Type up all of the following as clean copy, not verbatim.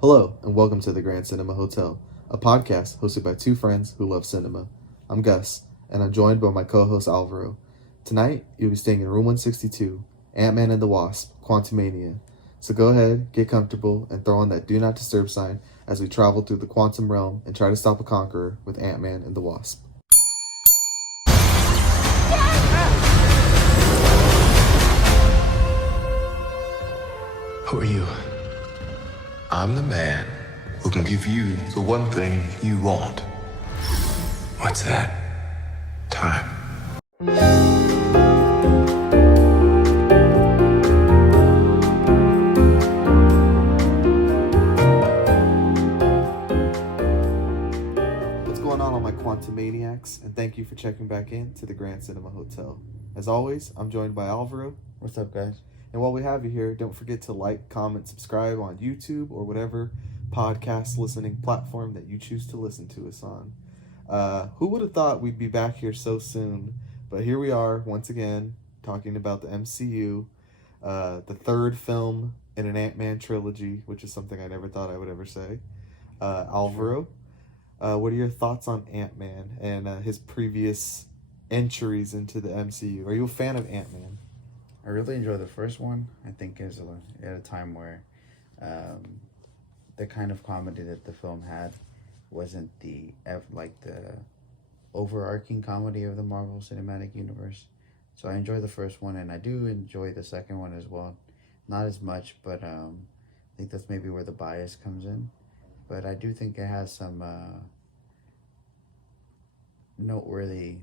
Hello, and welcome to the Grand Cinema Hotel, a podcast hosted by two friends who love cinema. I'm Gus, and I'm joined by my co-host Alvaro. Tonight, you'll be staying in room 162, Ant-Man and the Wasp, Quantumania. So go ahead, get comfortable, and throw on that Do Not Disturb sign as we travel through the quantum realm and try to stop a conqueror with Ant-Man and the Wasp. Who are you? I'm the man who can give you the one thing you want. What's that? Time. What's going on, all my Quantumaniacs? And thank you for checking back in to the Grand Cinema Hotel. As always, I'm joined by Alvaro. What's up, guys? And while we have you here, don't forget to like, comment, subscribe on YouTube or whatever podcast listening platform that you choose to listen to us on. Who would have thought we'd be back here so soon? But here we are, once again, talking about the MCU, the third film in an Ant-Man trilogy, which is something I never thought I would ever say. Alvaro, what are your thoughts on Ant-Man and his previous entries into the MCU? Are you a fan of Ant-Man? I really enjoyed the first one. I think it was at a time where the kind of comedy that the film had wasn't the overarching comedy of the Marvel Cinematic Universe. So I enjoyed the first one, and I do enjoy the second one as well. Not as much, but I think that's maybe where the bias comes in. But I do think it has some noteworthy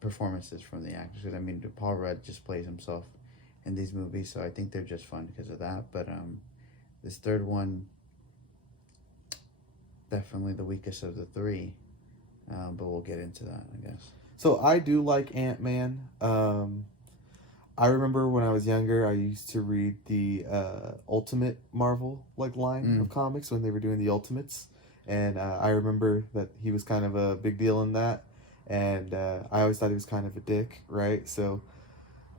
performances from the actors. Because I mean, Paul Rudd just plays himself in these movies, so I think they're just fun because of that. But this third one, definitely the weakest of the three. But we'll get into that, I guess. So I do like Ant-Man. I remember when I was younger, I used to read the Ultimate Marvel line of comics when they were doing the Ultimates, and I remember that he was kind of a big deal in that. And I always thought he was kind of a dick, right? So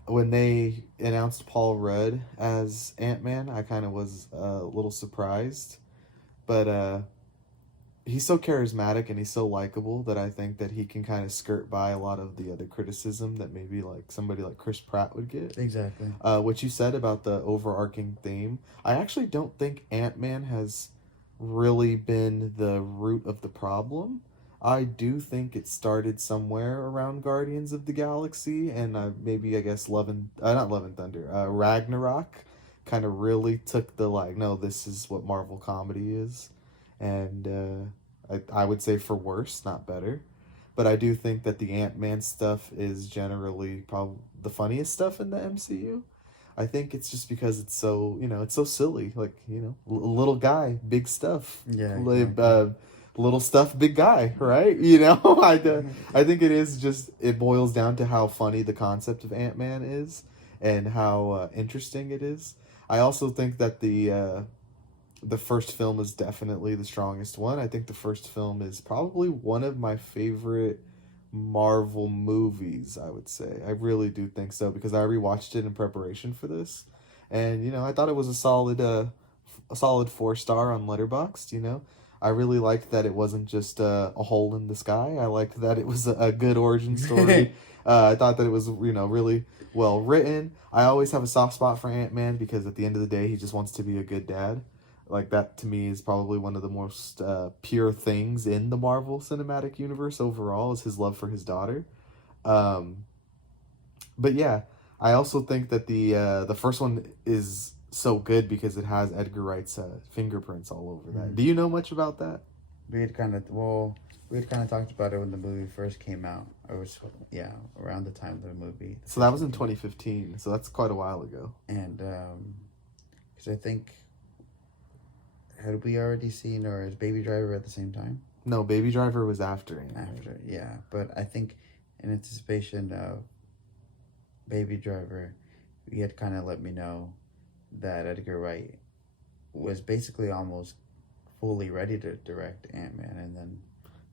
when they announced Paul Rudd as Ant-Man, I kind of was a little surprised. But he's so charismatic and he's so likable that I think that he can kind of skirt by a lot of the other criticism that maybe like somebody like Chris Pratt would get. Exactly. What you said about the overarching theme, I actually don't think Ant-Man has really been the root of the problem. I do think it started somewhere around Guardians of the Galaxy, and maybe I guess not Love and Thunder, Ragnarok, kind of really took the no, this is what Marvel comedy is, and I would say for worse, not better, but I do think that the Ant-Man stuff is generally probably the funniest stuff in the MCU. I think it's just because it's so it's so silly, little guy, big stuff, Yeah. little stuff, big guy, right? I think it boils down to how funny the concept of Ant-Man is and how interesting it is. I also think that the first film is definitely the strongest one. I think the first film is probably one of my favorite Marvel movies, I would say. I really do think so because I rewatched it in preparation for this. And, I thought it was a solid 4-star on Letterboxd. I really liked that it wasn't just a hole in the sky. I liked that it was a good origin story. I thought that it was, really well written. I always have a soft spot for Ant-Man because at the end of the day, he just wants to be a good dad. Like, that to me is probably one of the most pure things in the Marvel Cinematic Universe overall is his love for his daughter. But yeah, I also think that the first one is so good because it has Edgar Wright's fingerprints all over that. Do you know much about that? We had kind of talked about it when the movie first came out. It was around the time of the movie. So that was in 2015. So that's quite a while ago. And because I think had we already seen or is Baby Driver at the same time? No, Baby Driver was after Ant-Man. After, yeah. But I think in anticipation of Baby Driver, you had kind of let me know that Edgar Wright was basically almost fully ready to direct Ant-Man, and then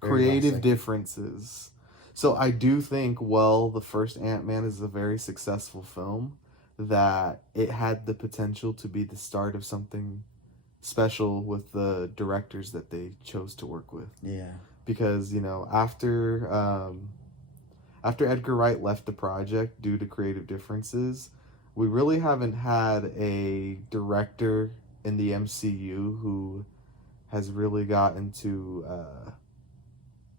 creative differences. So I do think, the first Ant-Man is a very successful film, that it had the potential to be the start of something special with the directors that they chose to work with. Yeah. Because, you know, after Edgar Wright left the project due to creative differences, we really haven't had a director in the MCU who has really gotten to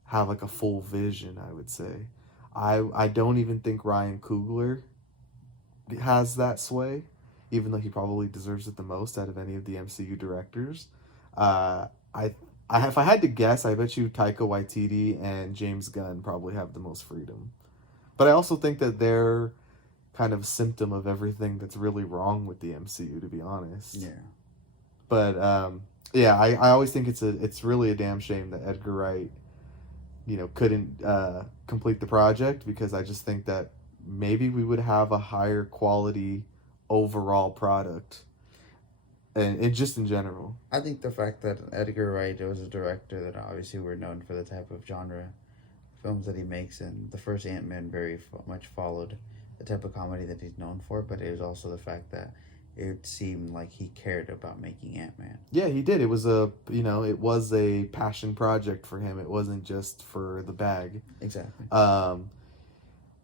have like a full vision, I would say. I don't even think Ryan Coogler has that sway, even though he probably deserves it the most out of any of the MCU directors. I if I had to guess, I bet you Taika Waititi and James Gunn probably have the most freedom. But I also think that they're kind of a symptom of everything that's really wrong with the MCU, to be honest. Yeah. But yeah, I always think it's really a damn shame that Edgar Wright, you know, couldn't complete the project, because I just think that maybe we would have a higher quality overall product, and just in general. I think the fact that Edgar Wright was a director that obviously we're known for the type of genre films that he makes, and the first Ant-Man very much followed the type of comedy that he's known for, but it was also the fact that it seemed like he cared about making Ant-Man. Yeah, he did. It was it was a passion project for him. It wasn't just for the bag. Exactly.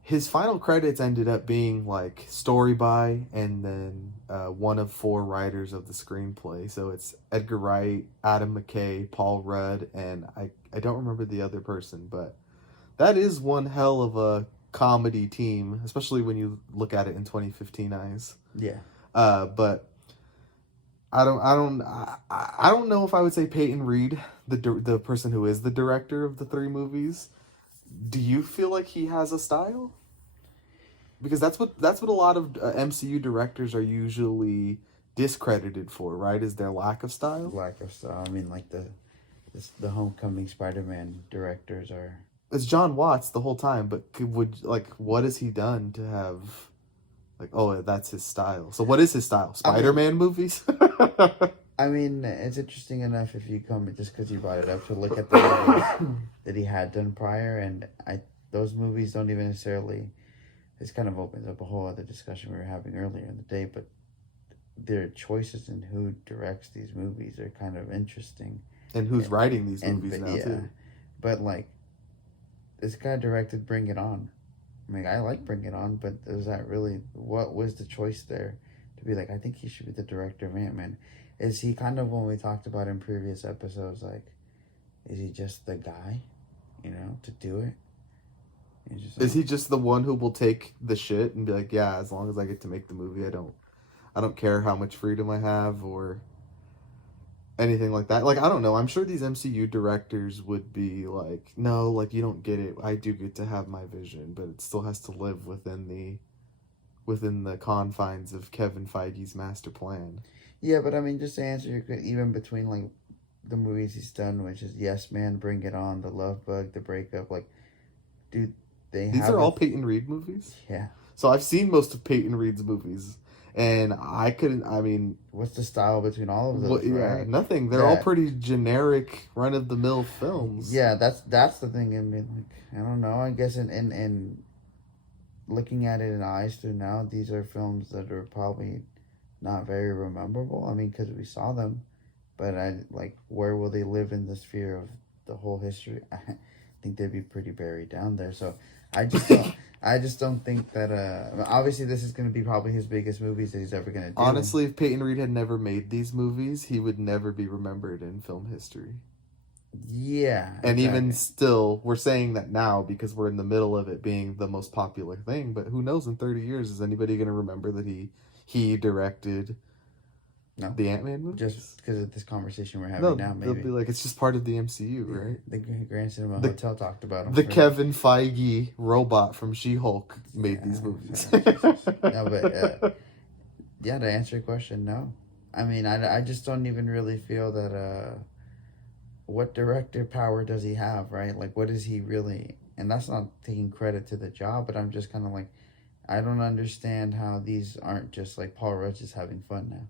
His final credits ended up being like story by, and then one of 4 writers of the screenplay. So it's Edgar Wright, Adam McKay, Paul Rudd, and I don't remember the other person, but that is one hell of a comedy team, especially when you look at it in 2015 eyes. Yeah. But I don't know if I would say Peyton Reed, the person who is the director of the 3 movies. Do you feel like he has a style? Because that's what a lot of MCU directors are usually discredited for, right? Is their lack of style. Lack of style. I mean, like the Homecoming Spider-Man directors are. It's John Watts the whole time, but what has he done to have, like, oh, that's his style? So what is his style? Spider-Man movies? I mean, it's interesting enough if you come, just because you brought it up, to look at the movies that he had done prior, and those movies don't even necessarily. This kind of opens up a whole other discussion we were having earlier in the day, but their choices in who directs these movies are kind of interesting. And who's writing these movies now, too. But, like, this guy directed Bring It On. I mean, I like Bring It On, but was that really, what was the choice there to be like, I think he should be the director of Ant-Man? Is he kind of, when we talked about in previous episodes, like, is he just the guy, to do it? Is he just the one who will take the shit and be like, yeah, as long as I get to make the movie, I don't care how much freedom I have or anything like that. Like, I don't know. I'm sure these MCU directors would be like, no, like, you don't get it. I do get to have my vision, but it still has to live within the confines of Kevin Feige's master plan. Yeah, but I mean, just to answer your, even between like the movies he's done, which is Yes Man, Bring It On, The Love Bug, The Breakup, like, dude, these are all Peyton Reed movies? Yeah. So I've seen most of Peyton Reed's movies, and what's the style between all of those? Yeah, nothing. They're all pretty generic, run-of-the-mill films. Yeah, that's the thing. I mean, like, I don't know. I guess in looking at it in eyes through now, these are films that are probably not very rememberable. I mean, because we saw them, but where will they live in the sphere of the whole history? I think they'd be pretty buried down there. So I just don't think that. Obviously, this is going to be probably his biggest movies that he's ever going to do. Honestly, if Peyton Reed had never made these movies, he would never be remembered in film history. Yeah. And even still, we're saying that now because we're in the middle of it being the most popular thing. But who knows, in 30 years, is anybody going to remember that he directed the Ant-Man movie? Just because of this conversation we're having now, maybe. They'll be like, it's just part of the MCU, right? The Grand Cinema Hotel talked about him. The Kevin Feige robot from She-Hulk made these movies. No, but yeah, to answer your question, no. I mean, I just don't even really feel that. What director power does he have, right? Like, what is he really? And that's not taking credit to the job, but I'm just kind of like, I don't understand how these aren't just like Paul Rudd just having fun now.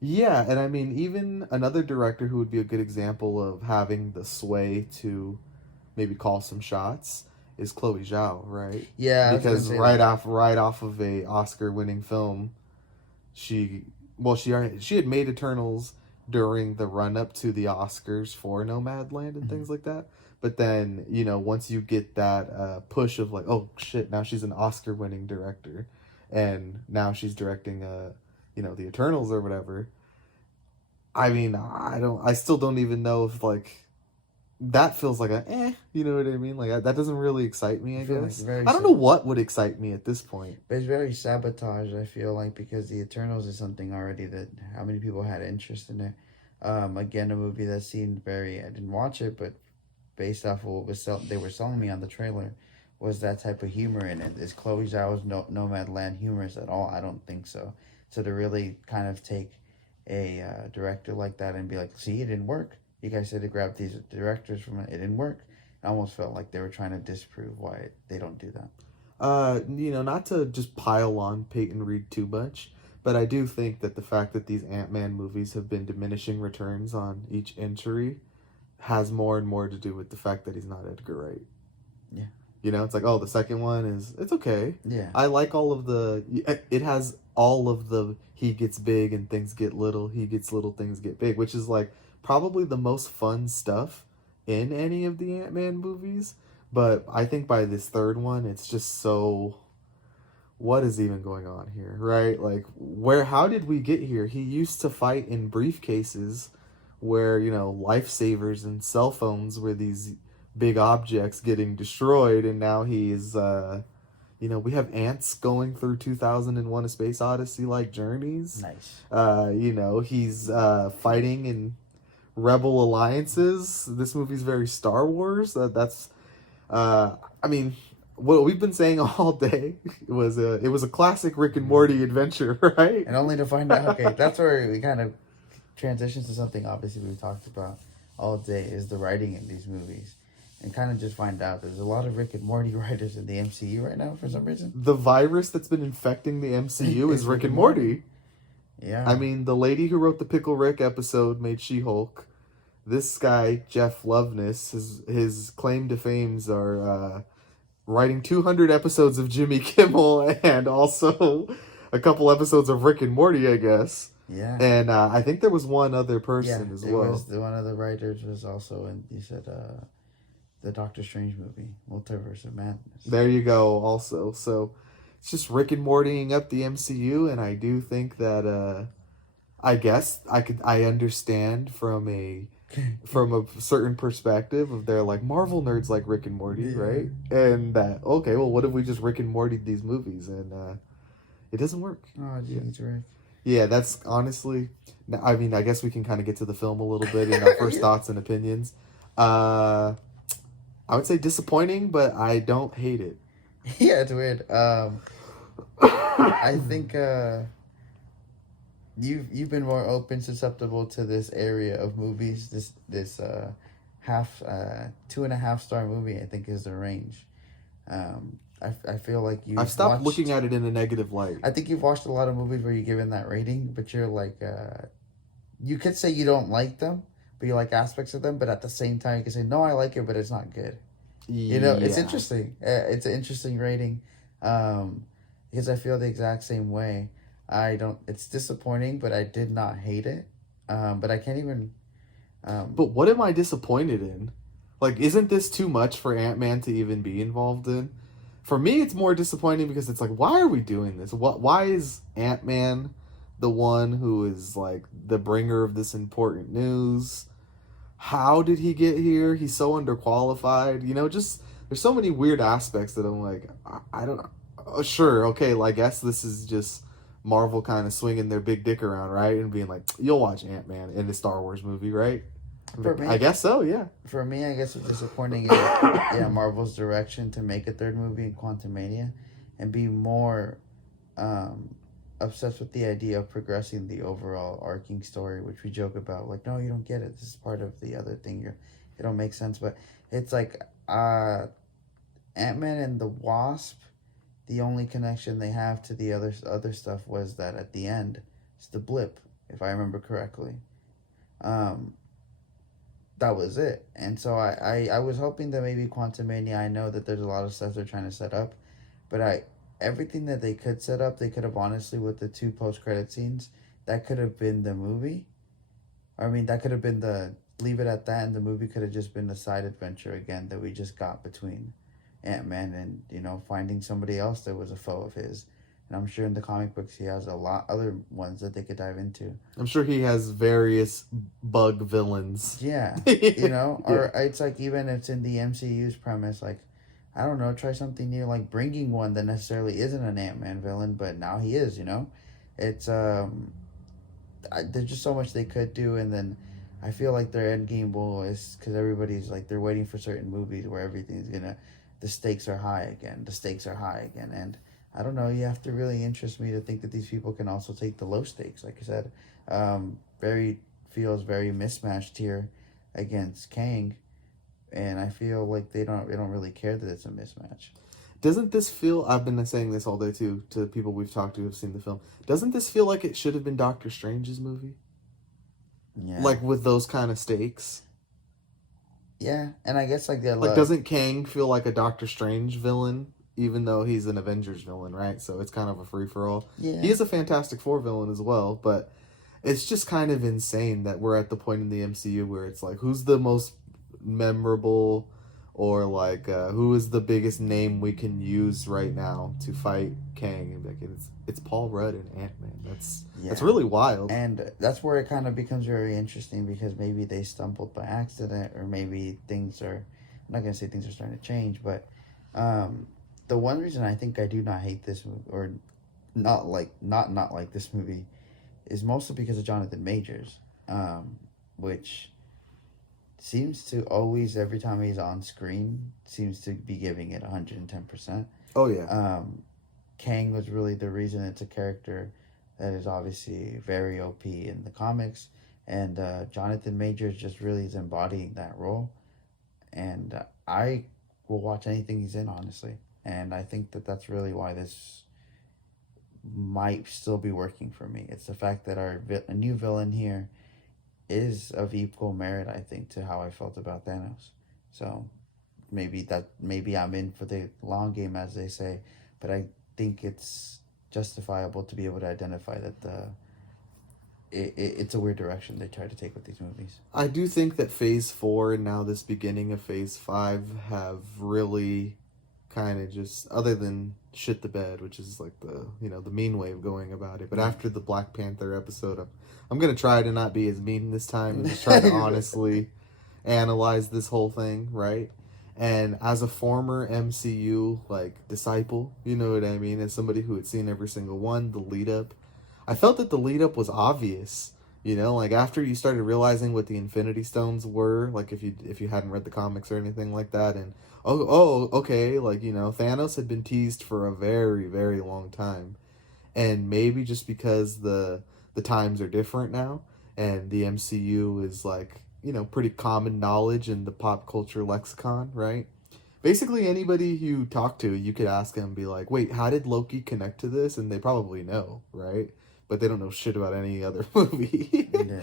Yeah, and I mean, even another director who would be a good example of having the sway to maybe call some shots is Chloe Zhao, right? Yeah, because right off of a Oscar-winning film, she had made Eternals, during the run up to the Oscars for Nomadland and things like that. But then, you know, once you get that push of like, oh shit, now she's an Oscar winning director, and now she's directing you know, the Eternals or whatever. I mean, I still don't even know if like that feels like you know what I mean? Like that doesn't really excite me, I feel like guess. very I don't know what would excite me at this point. But it's very sabotage, I feel like, because the Eternals is something already that how many people had interest in it. Again, a movie that seemed very, I didn't watch it, but based off of what they were selling me on the trailer, was that type of humor in it. Is Chloe Zhao's Nomadland humorous at all? I don't think so. So to really kind of take a director like that and be like, see, it didn't work. You guys said to grab these directors from it. It didn't work. I almost felt like they were trying to disprove why they don't do that. You know, not to just pile on Peyton Reed too much, but I do think that the fact that these Ant-Man movies have been diminishing returns on each entry has more and more to do with the fact that he's not Edgar Wright. Yeah. You know, it's like, oh, the second one it's okay. Yeah. I like all of it has all of the, he gets big and things get little, he gets little, things get big, which is like probably the most fun stuff in any of the Ant-Man movies. But I think by this third one, it's just so, what is even going on here, right? Like, how did we get here? He used to fight in briefcases where, you know, lifesavers and cell phones were these big objects getting destroyed, and now he's, you know, we have ants going through 2001 A Space Odyssey like journeys. Nice. You know, he's fighting in rebel alliances. This movie's very Star Wars. I mean, what we've been saying all day was it was a classic Rick and Morty adventure, right? And only to find out, okay, that's where we kind of transitions to something obviously we've talked about all day, is the writing in these movies. And kind of just find out there's a lot of Rick and Morty writers in the MCU right now for some reason. The virus that's been infecting the MCU is Rick and Morty. Yeah. I mean, the lady who wrote the Pickle Rick episode made She-Hulk. This guy, Jeff Loveness, his claim to fames are writing 200 episodes of Jimmy Kimmel and also a couple episodes of Rick and Morty, I guess. Yeah. And I think there was one other person as well. One of the writers was also in, you said, the Doctor Strange movie, Multiverse of Madness. There you go, also. So it's just Rick and Mortying up the MCU, and I do think that I guess I understand from a certain perspective of they're like Marvel nerds like Rick and Morty, right? And that, okay, well, what if we just Rick and Morty these movies, and it doesn't work. Oh, geez, Rick. Yeah, that's honestly, I mean, I guess we can kind of get to the film a little bit in our first thoughts and opinions. I would say disappointing, but I don't hate it. Yeah, it's weird. I think you've been more open, susceptible to this area of movies. This 2.5 star movie, I think, is the range. I feel like I've stopped looking at it in a negative light. I think you've watched a lot of movies where you're given that rating, but you're like, you could say you don't like them, but you like aspects of them, but at the same time you can say, no, I like it, but it's not good. You know, it's interesting. It's an interesting rating, because I feel the exact same way. It's disappointing, but I did not hate it. But I can't even. But what am I disappointed in? Like, isn't this too much for Ant-Man to even be involved in? For me, it's more disappointing because it's like, why are we doing this? Why is Ant-Man the one who is like the bringer of this important news? How did he get here? He's so underqualified. You know, just there's so many weird aspects that I'm like, I don't know. Oh, sure, okay, I guess this is just Marvel kind of swinging their big dick around, right? And being like, you'll watch Ant-Man in the Star Wars movie, right? For me, I guess so, yeah. For me, I guess what's disappointing is Marvel's direction to make a third movie in Quantumania and be more obsessed with the idea of progressing the overall arcing story, which we joke about. Like, no, you don't get it. This is part of the other thing. It don't make sense. But it's like Ant-Man and the Wasp, the only connection they have to the other stuff was that at the end, it's the blip, if I remember correctly. That was it. And so I was hoping that maybe Quantumania, I know that there's a lot of stuff they're trying to set up, but everything that they could set up, they could have honestly, with the 2 post-credit scenes, that could have been the movie. I mean, that could have been leave it at that, and the movie could have just been a side adventure again that we just got between Ant-Man and, finding somebody else that was a foe of his. And I'm sure in the comic books he has a lot other ones that they could dive into. I'm sure he has various bug villains. Yeah, or it's like even it's in the MCU's premise, like, I don't know, try something new, like bringing one that necessarily isn't an Ant-Man villain, but now he is. It's there's just so much they could do, and then I feel like their end game goal is because everybody's like they're waiting for certain movies where everything's gonna, the stakes are high again, and I don't know. You have to really interest me to think that these people can also take the low stakes. Like I said, feels very mismatched here against Kang, and I feel like they don't really care that it's a mismatch. Doesn't this feel? I've been saying this all day too to people we've talked to who've seen the film. Doesn't this feel like it should have been Doctor Strange's movie? Yeah. Like with those kind of stakes. Yeah, and I guess like doesn't Kang feel like a Doctor Strange villain, even though he's an Avengers villain, right? So it's kind of a free for all. Yeah. He is a Fantastic Four villain as well, but it's just kind of insane that we're at the point in the MCU where it's like, who's the most memorable, or like who is the biggest name we can use right now to fight Kang? And like, it's Paul Rudd and Ant-Man. That's really wild. And that's where it kind of becomes very interesting, because maybe they stumbled by accident, or maybe I'm not going to say things are starting to change, but the one reason I think I do not hate this movie, or not like this movie, is mostly because of Jonathan Majors, which seems to always, every time he's on screen, seems to be giving it 110%. Oh yeah. Kang was really the reason. It's a character that is obviously very OP in the comics, and Jonathan Majors just really is embodying that role, and I will watch anything he's in, honestly, and I think that that's really why this might still be working for me. It's the fact that a new villain here is of equal merit, I think, to how I felt about Thanos. So maybe I'm in for the long game, as they say, but I think it's justifiable to be able to identify that it's a weird direction they try to take with these movies. I do think that Phase 4 and now this beginning of Phase 5 have really kind of just, other than shit the bed, which is like the mean way of going about it. But after the Black Panther episode, I'm going to try to not be as mean this time and just try to honestly analyze this whole thing, right? And as a former MCU disciple, you know what I mean, as somebody who had seen every single one, the lead up, I felt that the lead up was obvious. After you started realizing what the Infinity Stones were, like if you hadn't read the comics or anything like that, and okay, Thanos had been teased for a very, very long time, and maybe just because the times are different now, and the MCU is pretty common knowledge in the pop culture lexicon, right? Basically, anybody you talk to, you could ask them, be like, wait, how did Loki connect to this? And they probably know, right? But they don't know shit about any other movie. Yeah.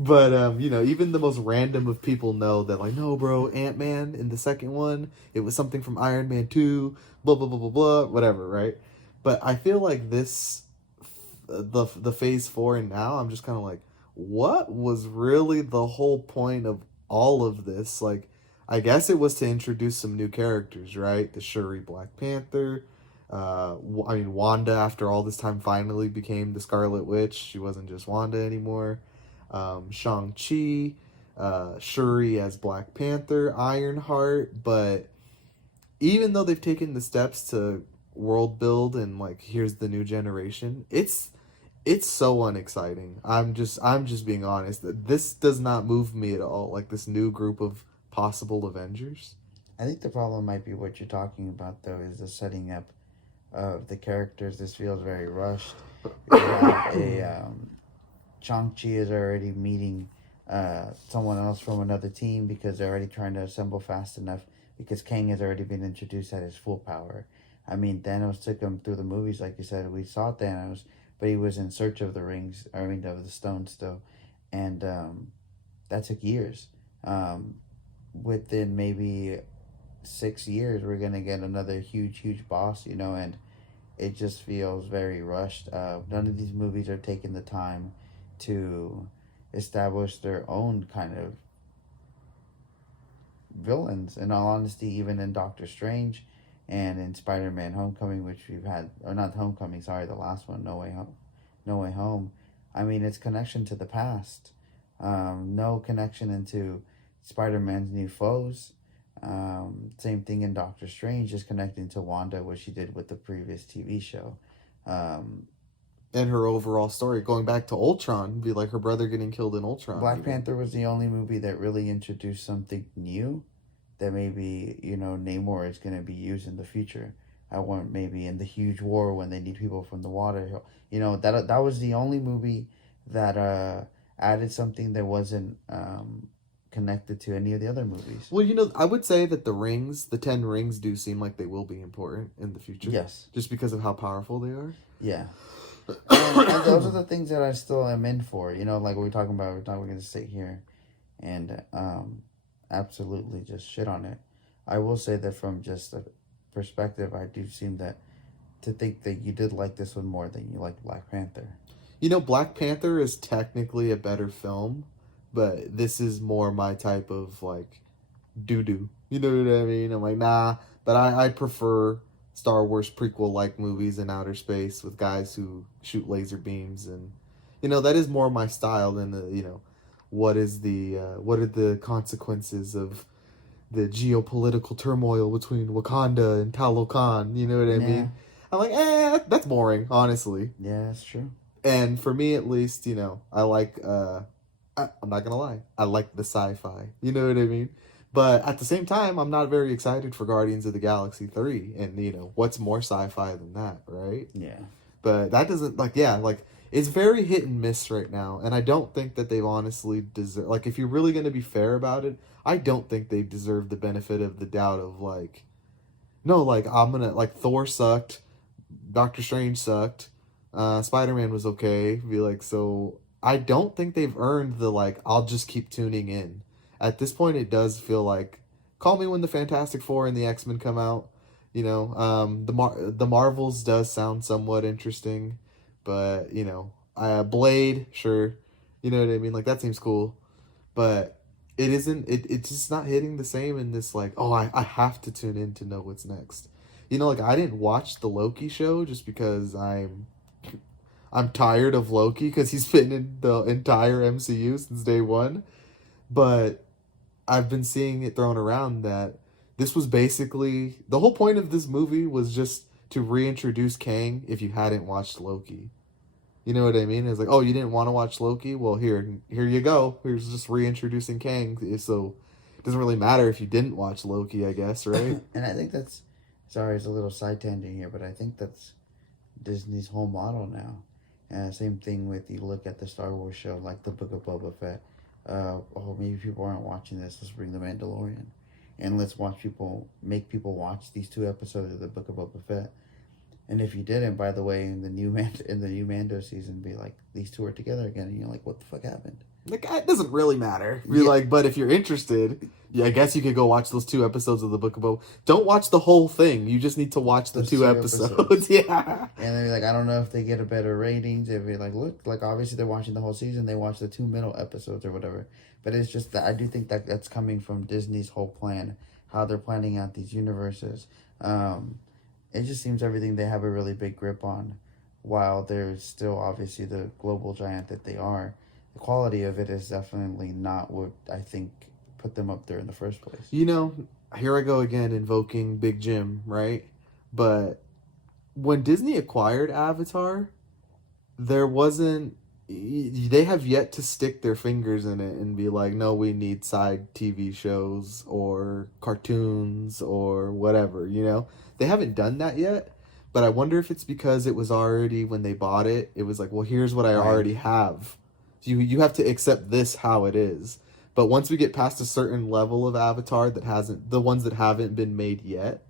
But, even the most random of people know that, no, bro, Ant-Man in the second one, it was something from Iron Man 2, blah, blah, blah, blah, blah, whatever, right? But I feel like this, the Phase 4 and now, I'm just kind of like, what was really the whole point of all of this? I guess it was to introduce some new characters, right? The Shuri Black Panther. Wanda, after all this time, finally became the Scarlet Witch. She wasn't just Wanda anymore. Shang-Chi, Shuri as Black Panther, Ironheart. But even though they've taken the steps to world build and here's the new generation, it's so unexciting. I'm just being honest. This does not move me at all. This new group of possible Avengers. I think the problem might be what you're talking about, though, is the setting up of the characters. This feels very rushed. We have Shang-Chi is already meeting someone else from another team because they're already trying to assemble fast enough, because Kang has already been introduced at his full power. I mean, Thanos took him through the movies, like you said. We saw Thanos, but he was in search of of the stones still. And that took years. Within maybe 6 years, we're going to get another huge boss, and it just feels very rushed. None of these movies are taking the time to establish their own kind of villains. In all honesty, even in Doctor Strange and in Spider-Man: Homecoming, which we've had, or not Homecoming, sorry, the last one, No Way Home. I mean, it's connection to the past. No connection into Spider-Man's new foes. Same thing in Doctor Strange, just connecting to Wanda, what she did with the previous TV show. Um, And her overall story, going back to Ultron, be like her brother getting killed in Ultron. Black Panther was the only movie that really introduced something new that maybe, Namor is going to be used in the future. I want maybe in the huge war when they need people from the water. That was the only movie that added something that wasn't connected to any of the other movies. Well, I would say that the 10 rings do seem like they will be important in the future. Yes. Just because of how powerful they are. Yeah. And those are the things that I still am in for. Like we're talking about, we're not going to sit here and absolutely just shit on it. I will say that from just a perspective, I do seem to think that you did like this one more than you liked Black Panther. Black Panther is technically a better film, but this is more my type of like doo-doo. You know what I mean? I'm like, nah, but I prefer Star Wars prequel like movies in outer space with guys who shoot laser beams, and that is more my style than the what are the consequences of the geopolitical turmoil between Wakanda and Talokan. You know what I mean? I'm like, that's boring, honestly. Yeah, that's true. And for me, at least, I like. I'm not gonna lie, I like the sci-fi. You know what I mean? But at the same time, I'm not very excited for Guardians of the Galaxy 3. And, what's more sci-fi than that, right? Yeah. But that doesn't, it's very hit and miss right now. And I don't think that they've honestly deserved, if you're really going to be fair about it, I don't think they deserve the benefit of the doubt of, no, I'm going to, Thor sucked, Doctor Strange sucked, Spider-Man was okay. Be like, so I don't think they've earned the, I'll just keep tuning in. At this point, it does feel like, call me when the Fantastic Four and the X-Men come out. The Marvels does sound somewhat interesting, but Blade, sure, you know what I mean. That seems cool, but it isn't. It's just not hitting the same in this. I have to tune in to know what's next. I didn't watch the Loki show just because I'm tired of Loki because he's been in the entire MCU since day one, but I've been seeing it thrown around that this was basically the whole point of this movie was just to reintroduce Kang if you hadn't watched Loki. You know what I mean? It's like, oh, you didn't want to watch Loki? Well, here you go. Here's just reintroducing Kang. So it doesn't really matter if you didn't watch Loki, I guess, right? And I think that's, sorry, it's a little side tangent here, but I think that's Disney's whole model now. And same thing with, you look at the Star Wars show, like the Book of Boba Fett. Maybe people aren't watching this. Let's bring the Mandalorian, and let's make people watch these 2 episodes of the Book of Boba Fett. And if you didn't, by the way, in the new Mando season, be like, these 2 are together again, and you're like, what the fuck happened? It doesn't really matter. You're but if you're interested, I guess you could go watch those 2 episodes of the Book of Boba. Don't watch the whole thing. You just need to watch the 2 episodes. Yeah. And they're like, I don't know if they get a better ratings. If you're look, obviously they're watching the whole season. They watch the 2 middle episodes or whatever. But it's just that I do think that that's coming from Disney's whole plan, how they're planning out these universes. It just seems everything they have a really big grip on, while they're still obviously the global giant that they are. The quality of it is definitely not what I think put them up there in the first place. Here I go again invoking Big Jim, right? But when Disney acquired Avatar, there wasn't... They have yet to stick their fingers in it and be like, no, we need side TV shows or cartoons or whatever, They haven't done that yet, but I wonder if it's because it was already, when they bought it, it was like, well, here's what I already have. You have to accept this how it is. But once we get past a certain level of Avatar the ones that haven't been made yet,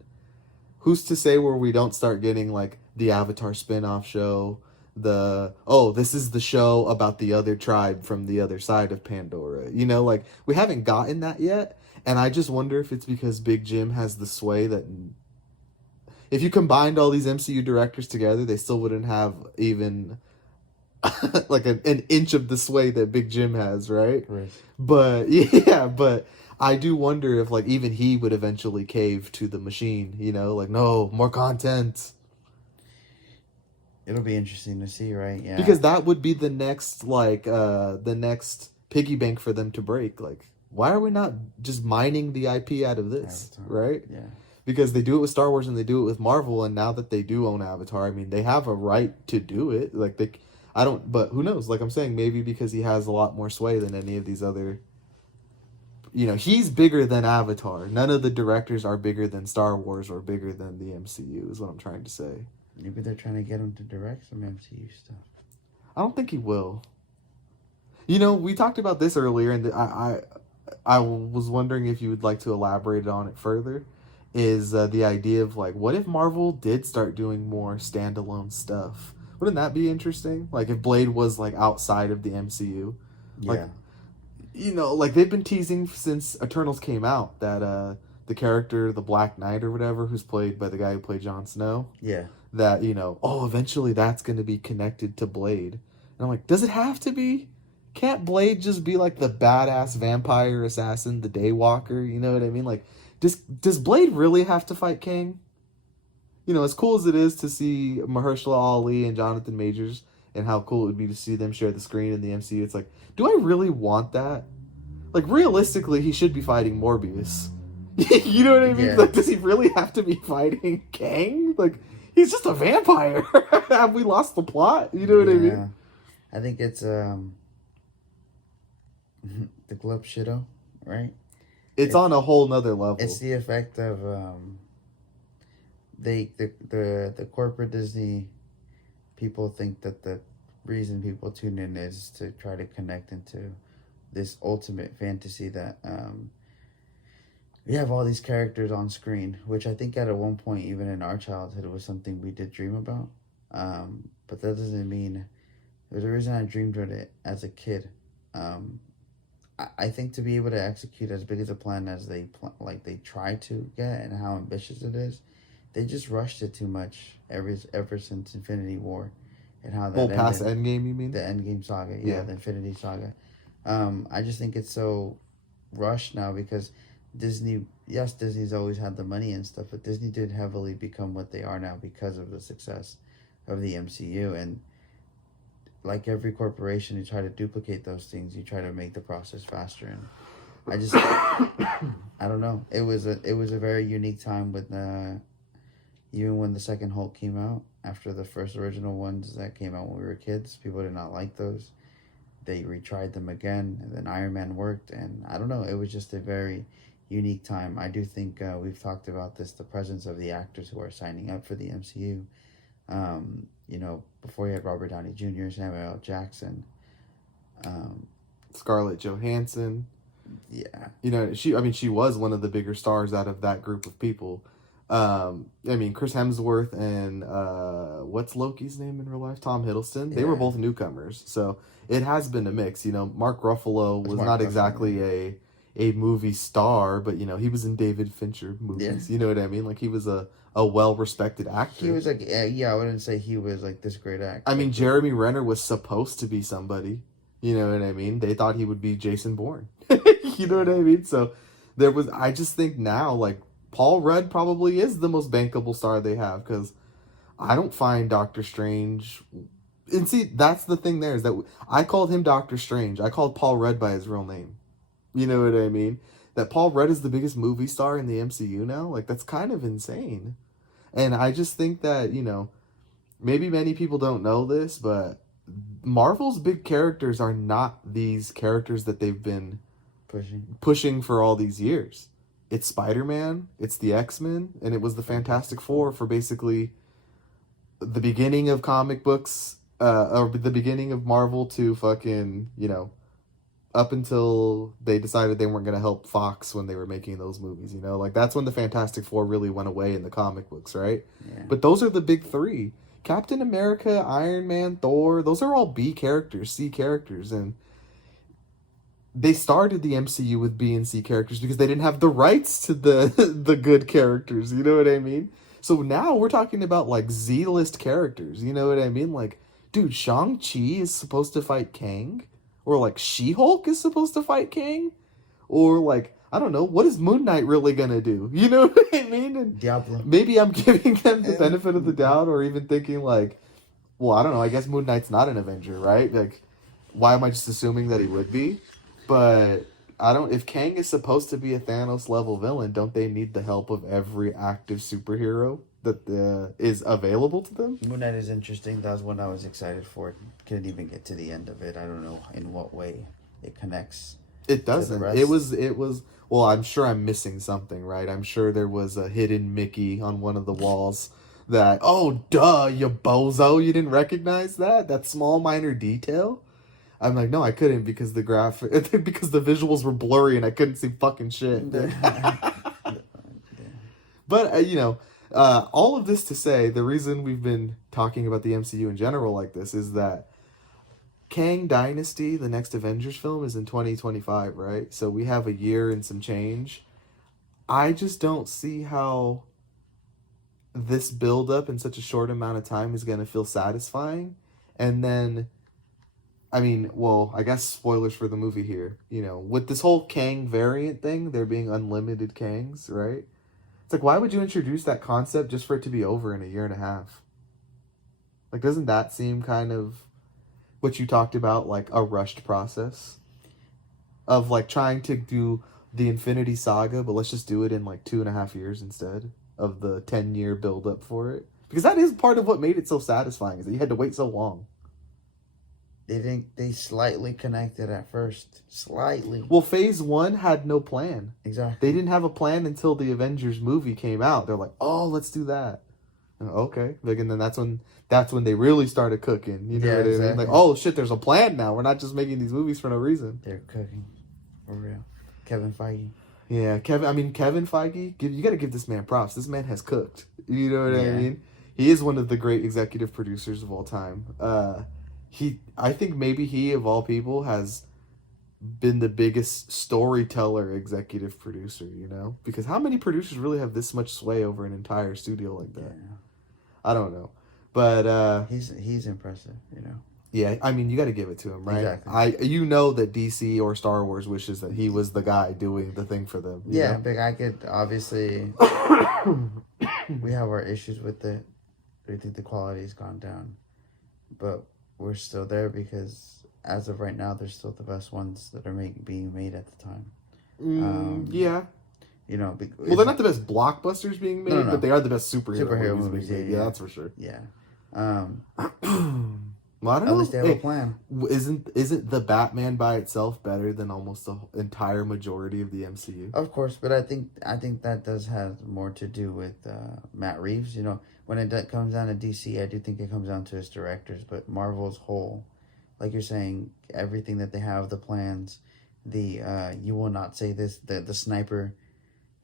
who's to say where we don't start getting the Avatar spin-off show, this is the show about the other tribe from the other side of Pandora. We haven't gotten that yet. And I just wonder if it's because Big Jim has the sway that if you combined all these MCU directors together, they still wouldn't have even like an inch of the sway that Big Jim has, right? Right. But yeah, but I do wonder if like even he would eventually cave to the machine, like no more content. It'll be interesting to see, right? Yeah. Because that would be the next piggy bank for them to break. Like, why are we not just mining the IP out of this, Avatar. right? Yeah. Because they do it with Star Wars and they do it with Marvel, and now that they do own Avatar, I mean, they have a right to do it. Like I don't, but who knows? Like I'm saying, maybe because he has a lot more sway than any of these other. He's bigger than Avatar. None of the directors are bigger than Star Wars or bigger than the MCU. Is what I'm trying to say. Maybe they're trying to get him to direct some MCU stuff. I don't think he will. We talked about this earlier, and I was wondering if you would like to elaborate on it further. Is the idea of like, what if Marvel did start doing more standalone stuff? Wouldn't that be interesting? Like if Blade was like outside of the MCU, like like they've been teasing since Eternals came out that the character, the Black Knight or whatever, who's played by the guy who played Jon Snow. Yeah. That eventually that's going to be connected to Blade, and I'm like, does it have to be? Can't Blade just be like the badass vampire assassin, the Daywalker? You know what I mean? Like, does Blade really have to fight Kang? As cool as it is to see Mahershala Ali and Jonathan Majors, and how cool it would be to see them share the screen in the MCU, it's like, do I really want that? Like, realistically, he should be fighting Morbius. You know what I mean? Yeah. Like, does he really have to be fighting Kang? Like, he's just a vampire. Have we lost the plot? You know what I mean? I think it's the Globe Shido, right? It's on a whole nother level. It's the effect of the corporate Disney people think that the reason people tune in is to try to connect into this ultimate fantasy that we have all these characters on screen, which I think at one point, even in our childhood, was something we did dream about. But that doesn't mean there's a reason I dreamed of it as a kid. I think to be able to execute as big as a plan as they try to get, and how ambitious it is, they just rushed it too much ever since Infinity War, and how that past Endgame, you mean? The Endgame saga, yeah, the Infinity Saga. I just think it's so rushed now because Disney's always had the money and stuff, but Disney did heavily become what they are now because of the success of the MCU. And like every corporation, you try to duplicate those things, you try to make the process faster. And I just I don't know, it was a very unique time with even when the second Hulk came out, after the first original ones that came out when we were kids, people did not like those. They retried them again, and then Iron Man worked, and I don't know, it was just a very unique time. I do think we've talked about this, the presence of the actors who are signing up for the MCU. Before you had Robert Downey Jr., Samuel L. Jackson, Scarlett Johansson. Yeah. She was one of the bigger stars out of that group of people. Chris Hemsworth and what's Loki's name in real life? Tom Hiddleston. They were both newcomers, so it has been a mix. Mark Ruffalo was not exactly a movie star, but he was in David Fincher movies. Yeah. You know what I mean? Like he was a well-respected actor. He was like, I wouldn't say he was like this great actor. Jeremy Renner was supposed to be somebody. You know what I mean? They thought he would be Jason Bourne. You know what I mean? So I just think now, like, Paul Rudd probably is the most bankable star they have, because I don't find Doctor Strange... And see, that's the thing there, is that I called him Doctor Strange. I called Paul Rudd by his real name. You know what I mean? That Paul Rudd is the biggest movie star in the MCU now? Like, that's kind of insane. And I just think that, maybe many people don't know this, but Marvel's big characters are not these characters that they've been pushing for all these years. It's Spider-Man, it's the X-Men, and it was the Fantastic Four for basically the beginning of comic books, or the beginning of Marvel to fucking, up until they decided they weren't going to help Fox when they were making those movies, Like, that's when the Fantastic Four really went away in the comic books, right? Yeah. But those are the big three. Captain America, Iron Man, Thor, those are all B characters, C characters, and they started the MCU with B and C characters because they didn't have the rights to the good characters, you know what I mean? So now we're talking about, like, Z-list characters, you know what I mean? Like, dude, Shang-Chi is supposed to fight Kang? Or like She-Hulk is supposed to fight Kang? Or like, I don't know, what is Moon Knight really gonna do? You know what I mean? And Diablo. maybe I'm giving them the benefit of the doubt, or even thinking like, well, I don't know, I guess Moon Knight's not an Avenger, right? Like, why am I just assuming that he would be? But I don't. If Kang is supposed to be a Thanos level villain, don't they need the help of every active superhero that is available to them? Moon Knight is interesting. That was one I was excited for. Couldn't even get to the end of it. I don't know in what way it connects. It doesn't. rest. It was. Well, I'm sure I'm missing something, right? I'm sure there was a hidden Mickey on one of the walls. That, oh, duh, you bozo, you didn't recognize that small minor detail. I'm like, no, I couldn't because the because the visuals were blurry and I couldn't see fucking shit. But all of this to say, the reason we've been talking about the MCU in general like this is that Kang Dynasty, the next Avengers film, is in 2025, right? So we have a year and some change. I just don't see how this build up in such a short amount of time is going to feel satisfying. And then, I mean, well, I guess spoilers for the movie here. With this whole Kang variant thing, there being unlimited Kangs, right? It's like, why would you introduce that concept just for it to be over in a year and a half? Like, doesn't that seem kind of what you talked about, like a rushed process of like trying to do the Infinity Saga, but let's just do it in like 2.5 years instead of the 10-year build up for it? Because that is part of what made it so satisfying, is that you had to wait so long. They slightly connected at first. Slightly. Well, phase 1 had no plan. Exactly. They didn't have a plan until the Avengers movie came out. They're like, oh, let's do that. Okay. Like, and then that's when they really started cooking. You know what I mean? Like, oh shit, there's a plan now. We're not just making these movies for no reason. They're cooking. For real. Kevin Feige. Yeah, Kevin Feige, you got to give this man props. This man has cooked. You know what I mean? He is one of the great executive producers of all time. I think maybe he, of all people, has been the biggest storyteller executive producer, Because how many producers really have this much sway over an entire studio like that? Yeah. I don't know. But he's impressive, Yeah, I mean, you got to give it to him, right? Exactly. That DC or Star Wars wishes that he was the guy doing the thing for them. Yeah, but I could obviously we have our issues with it. We think the quality's gone down, but we're still there because as of right now, they're still the best ones that are being made at the time. Yeah. Well, they're not the best blockbusters being made, but they are the best superhero movies being made. Yeah, that's for sure. Yeah. Well, I don't know. At least they have a plan. Isn't the Batman by itself better than almost the entire majority of the MCU? Of course, but I think that does have more to do with Matt Reeves. When it comes down to DC, I do think it comes down to its directors. But Marvel's whole, like you're saying, everything that they have, the plans, the you will not say this, the sniper,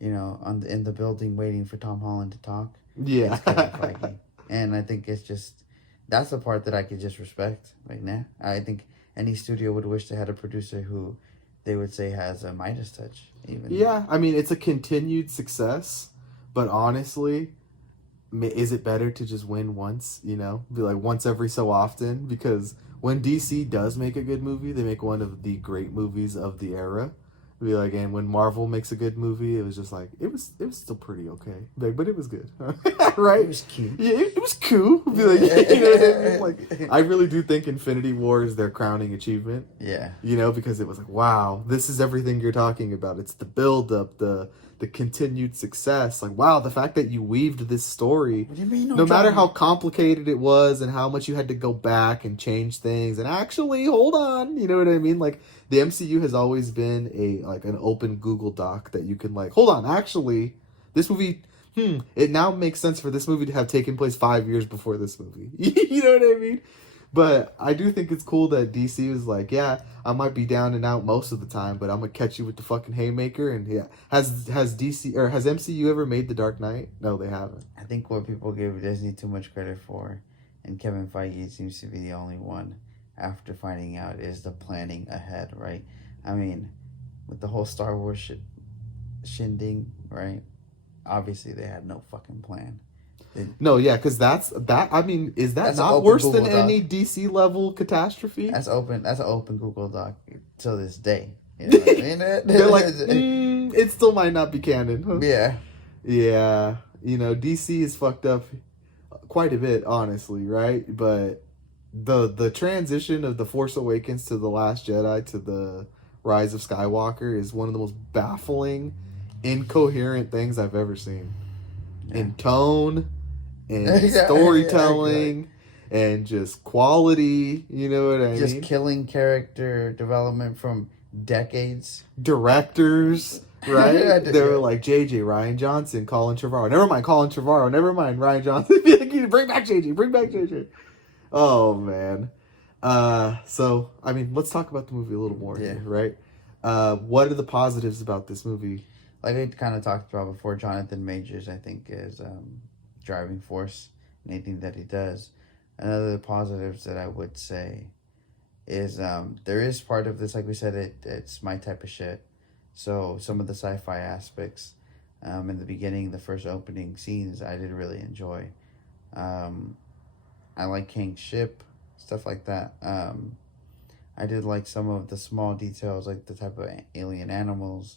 in the building waiting for Tom Holland to talk. Yeah, it's Kevin Feige. And I think it's just. That's the part that I could just respect. Like, nah. I think any studio would wish they had a producer who they would say has a Midas touch. Even. Yeah, I mean, it's a continued success, but honestly, is it better to just win once, Be like once every so often? Because when DC does make a good movie, they make one of the great movies of the era. Be like, and when Marvel makes a good movie, it was just like it was still pretty okay, but it was good, right? It was cute. Yeah, it was cool. Be like, you know what I mean? Like, I really do think Infinity War is their crowning achievement. Yeah, because it was like, wow, this is everything you're talking about. It's the build up, the continued success. Like, wow, the fact that you weaved this story, what do you mean, no matter how complicated it was and how much you had to go back and change things and actually hold on, you know what I mean? Like, the MCU has always been an open Google Doc that you can like, hold on, actually, this movie, it now makes sense for this movie to have taken place 5 years before this movie. You know what I mean? But I do think it's cool that DC was like, yeah, I might be down and out most of the time, but I'm gonna catch you with the fucking haymaker. And yeah, has DC or has MCU ever made The Dark Knight? No, they haven't. I think what people give Disney too much credit for, and Kevin Feige seems to be the only one after finding out, is the planning ahead, right? I mean, with the whole Star Wars shindig, right? Obviously, they had no fucking plan. No, yeah, because I mean, is that That's an not open worse Google than Doc. any DC level catastrophe? That's open. That's an open Google Doc till this day. You know what I mean? They're like, it still might not be canon. Huh? Yeah. Yeah, DC is fucked up quite a bit, honestly, right? But the transition of the Force Awakens to the Last Jedi to the Rise of Skywalker is one of the most baffling, incoherent things I've ever seen. Yeah. In tone, in Yeah, storytelling, and just quality. You know what I Just mean? killing character development from decades. Directors, right? Yeah, They were like JJ, Ryan Johnson, Colin Trevorrow. Never mind Colin Trevorrow. Never mind Ryan Johnson. Bring back JJ. Bring back JJ. Oh man. So I mean, let's talk about the movie a little more here, right? What are the positives about this movie? Like we kind of talked about before, Jonathan Majors, I think, is driving force in anything that he does. Another of the positives that I would say is there is part of this, like we said, it's my type of shit. So some of the sci-fi aspects in the beginning, the first opening scenes, I did really enjoy. I like Kang's ship, stuff like that. I did like some of the small details, like the type of alien animals.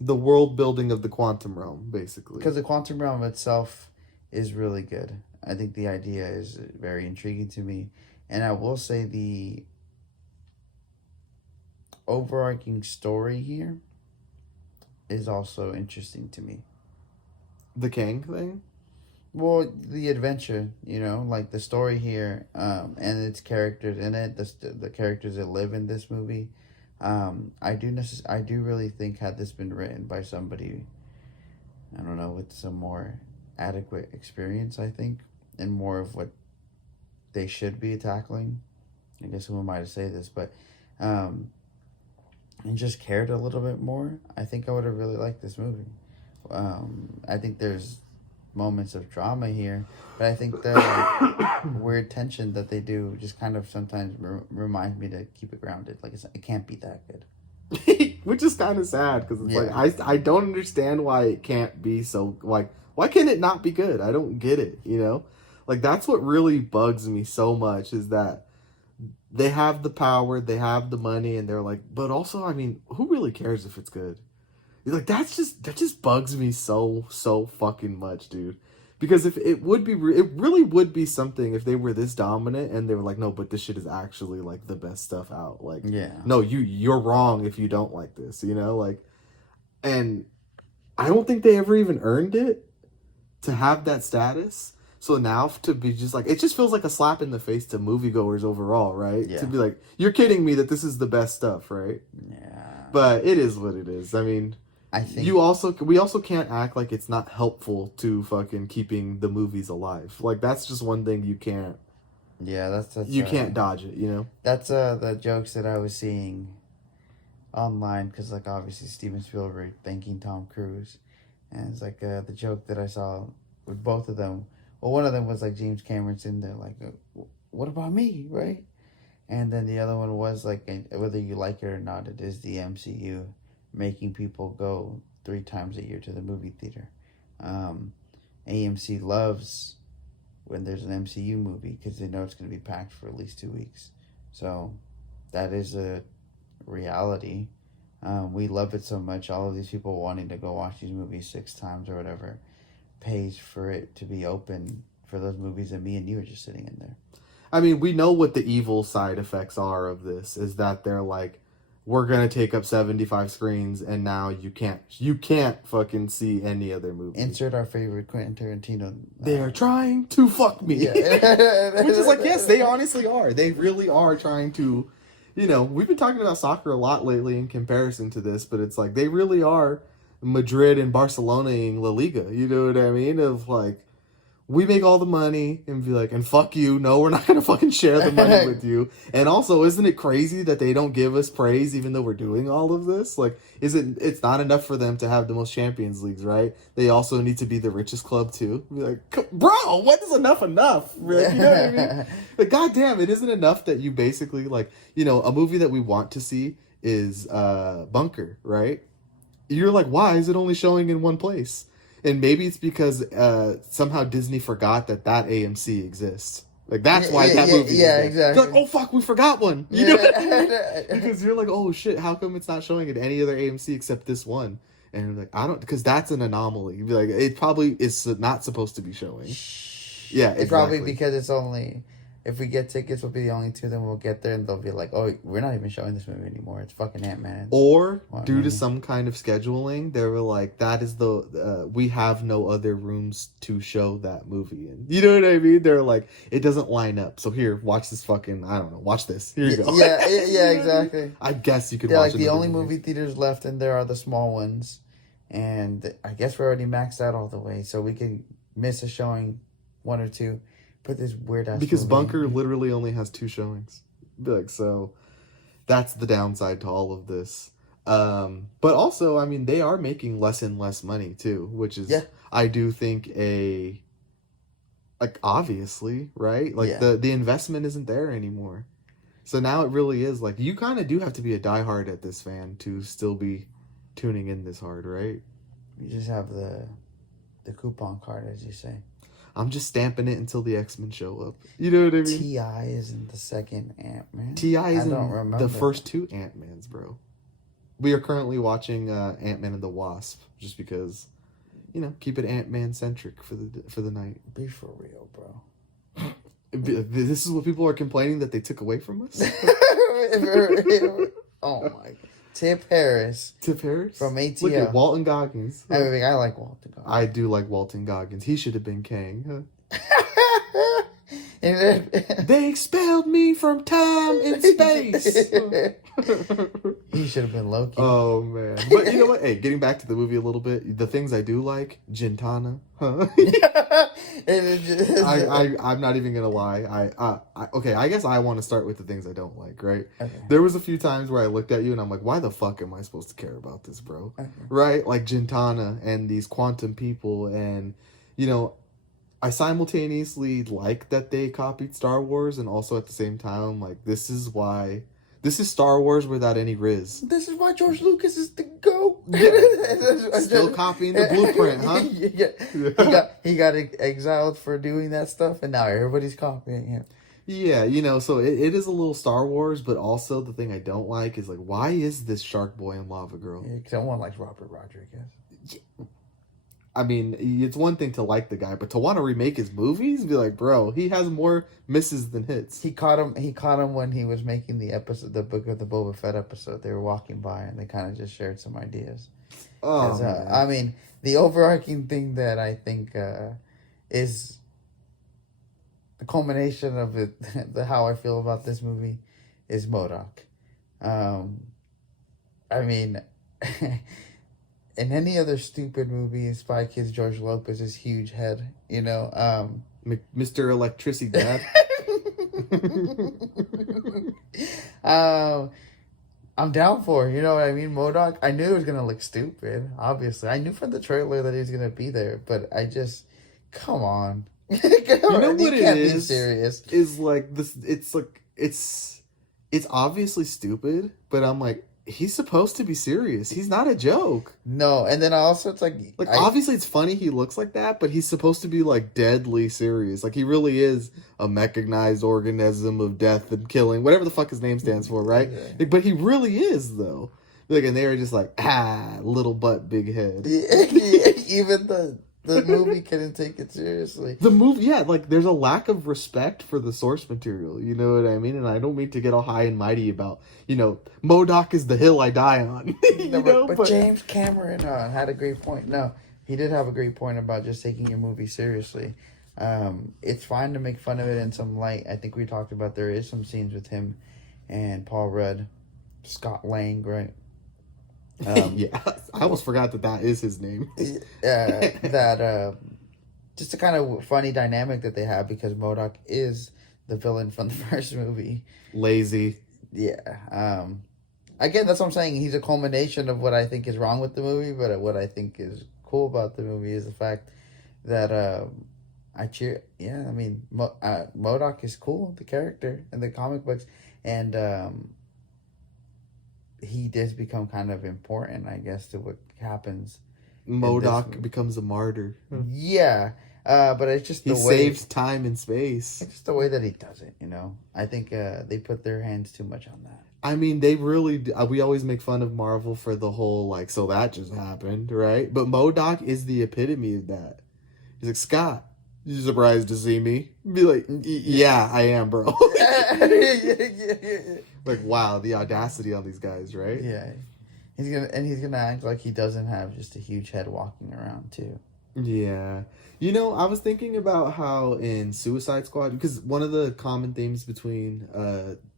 The world building of the quantum realm, basically. Because the quantum realm itself is really good. I think the idea is very intriguing to me. And I will say the overarching story here is also interesting to me. The Kang thing? Well, the adventure, like the story here, and its characters in it, the characters that live in this movie. I do really think had this been written by somebody, I don't know, with some more adequate experience, I think, and more of what they should be tackling. I guess who am I to say this, but and just cared a little bit more, I think I would have really liked this movie. I think there's moments of drama here, but I think the weird tension that they do just kind of sometimes reminds me to keep it grounded. Like it can't be that good. Which is kind of sad because it's like I don't understand why it can't be so like why can it not be good? I don't get it. Like that's what really bugs me so much is that they have the power, they have the money, and they're like, but also I mean, who really cares if it's good? Like that just bugs me so fucking much, dude. Because if it would be, it really would be something if they were this dominant and they were like, no, but this shit is actually like the best stuff out. Like, no, you're wrong if you don't like this, like, and I don't think they ever even earned it to have that status. So now to be just like, it just feels like a slap in the face to moviegoers overall, right? Yeah. To be like, you're kidding me that this is the best stuff, right? Yeah. But it is what it is. I mean, I think we also can't act like it's not helpful to fucking keeping the movies alive. Like that's just one thing you can't. Yeah, that's you can't dodge it. That's the jokes that I was seeing online because like obviously Steven Spielberg thanking Tom Cruise, and it's like the joke that I saw with both of them. Well, one of them was like James Cameron sitting there like, "What about me?" Right, and then the other one was like, whether you like it or not, it is the MCU making people go 3 times a year to the movie theater. AMC loves when there's an MCU movie because they know it's going to be packed for at least 2 weeks. So that is a reality. We love it so much. All of these people wanting to go watch these movies 6 times or whatever pays for it to be open for those movies, and me and you are just sitting in there. I mean, we know what the evil side effects are of this is that they're like, we're gonna take up 75 screens, and now you can't fucking see any other movie. Insert our favorite Quentin Tarantino. They are trying to fuck me, Yeah. which is like, yes, they honestly are. They really are trying to. We've been talking about soccer a lot lately in comparison to this, but it's like they really are Madrid and Barcelona-ing La Liga. You know what I mean? Of like, we make all the money and be like, and fuck you. No, we're not going to fucking share the money with you. And also, isn't it crazy that they don't give us praise even though we're doing all of this? Like, it's not enough for them to have the most Champions Leagues, right? They also need to be the richest club too. Be like, bro, what is enough? Like, you know what I mean? Like, goddamn, it isn't enough that you basically like, a movie that we want to see is Bunker, right? You're like, why is it only showing in one place? And maybe it's because somehow Disney forgot that AMC exists. Like, that's why that movie is there. exactly. They're like, oh, fuck, we forgot one. You know what I mean? Because you're like, oh, shit, how come it's not showing at any other AMC except this one? And you're like, I don't... Because that's an anomaly. You'd be like, it probably is not supposed to be showing. Yeah, It's probably because it's only... If we get tickets, we'll be the only two. Then we'll get there, and they'll be like, "Oh, we're not even showing this movie anymore. It's fucking Ant-Man." Or due to some kind of scheduling, they were like, "That is the we have no other rooms to show that movie in." You know what I mean? They're like, it doesn't line up. So here, watch this fucking... I don't know. Watch this. Here you go. Yeah, exactly. I guess you could. They're watch like, the only movie theaters left in there are the small ones, and I guess we're already maxed out all the way, so we can miss a showing, one or two. Put this weird ass because movie. Bunker literally only has 2 showings. Like, so that's the downside to all of this. But also, I mean, they are making less and less money too, which is I do think obviously, right? Like the investment isn't there anymore. So now it really is like you kind of do have to be a diehard at this fan to still be tuning in this hard, right? You just have the coupon card, as you say. I'm just stamping it until the X-Men show up. You know what I mean? T.I. is in the second Ant-Man. T.I. is in the first 2 Ant-Mans, bro. We are currently watching Ant-Man and the Wasp, just because, keep it Ant-Man centric for the night. Be for real, bro. This is what people are complaining that they took away from us? Oh my God. Tip Harris. From ATL. Look at Walton Goggins. I like Walton Goggins. I do like Walton Goggins. He should have been Kang. Huh? They expelled me from time and space. He should have been Loki. Oh, man. But you know what? Hey, getting back to the movie a little bit, the things I do like, Gintana. Huh? I'm not even going to lie. I guess I want to start with the things I don't like, right? Okay. There was a few times where I looked at you and I'm like, why the fuck am I supposed to care about this, bro? Okay. Right? Like Gintana and these quantum people and, I simultaneously like that they copied Star Wars, and also at the same time, like, this is Star Wars without any Riz. This is why George Lucas is the GOAT. Yeah. Still copying the blueprint, huh? Yeah. He got exiled for doing that stuff, and now everybody's copying him. Yeah, so it is a little Star Wars, but also the thing I don't like is, like, why is this Shark Boy and Lava Girl? Yeah, because someone likes Robert Rodriguez. Yeah. I mean, it's one thing to like the guy, but to want to remake his movies, be like, bro, he has more misses than hits. He caught him when he was making the Book of the Boba Fett episode. They were walking by and they kind of just shared some ideas. Oh, I mean, the overarching thing that I think is the culmination of it, how I feel about this movie, is MODOK. I mean. In any other stupid movie, Spy Kids, George Lopez's huge head, Mr. Electricity Dad. I'm down for it, you know what I mean? MODOK, I knew it was going to look stupid, obviously. I knew from the trailer that he was going to be there, but come on. You know what it is? Be serious. Is like this, it's obviously stupid, but I'm like, he's supposed to be serious. He's not a joke. No, and then also it's like obviously it's funny he looks like that, but he's supposed to be like deadly serious. Like he really is a mechanized organism of death and killing, whatever the fuck his name stands for, right? Yeah. Like, but he really is though. Like, and they were just like, little butt, big head. Even the movie couldn't take it seriously. The movie, like, there's a lack of respect for the source material, you know what I mean? And I don't mean to get all high and mighty about, MODOK is the hill I die on. But James Cameron had a great point. No, he did have a great point about just taking your movie seriously. It's fine to make fun of it in some light. I think we talked about there is some scenes with him and Paul Rudd, Scott Lang, right? Yeah, I almost forgot that is his name. Just a kind of funny dynamic that they have because MODOK is the villain from the first movie. Lazy. Yeah. Again, that's what I'm saying. He's a culmination of what I think is wrong with the movie, but what I think is cool about the movie is the fact that I cheer. Yeah, I mean, MODOK is cool, the character in the comic books, and he does become kind of important, I guess, to what happens MODOK becomes a martyr. Yeah, but it's just He the way saves time and space. it's just the way that he does it. I think they put their hands too much on that. I mean, they really do. We always make fun of Marvel for the whole, like, so that just happened, right? But MODOK is the epitome of that. He's like, Scott, you surprised to see me? Be like, yeah, I am, bro. Like, wow, the audacity on these guys, right? Yeah, he's gonna act like he doesn't have just a huge head walking around too. Yeah. I was thinking about how in Suicide Squad, because one of the common themes between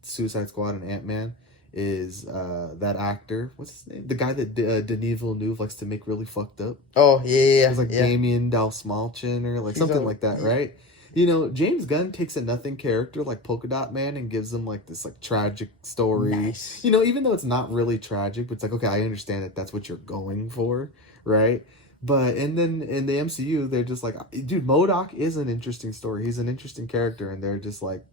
Suicide Squad and Ant-Man is that actor, what's his name? The guy that Denis Villeneuve likes to make really fucked up. Oh, yeah. It's like Damien Dalsmalchin or like something like that, right? James Gunn takes a nothing character like Polka Dot Man and gives him like this like tragic story. Nice. Even though it's not really tragic, but it's like, okay, I understand that that's what you're going for, right? And then in the MCU, they're just like, dude, MODOK is an interesting story. He's an interesting character, and they're just like,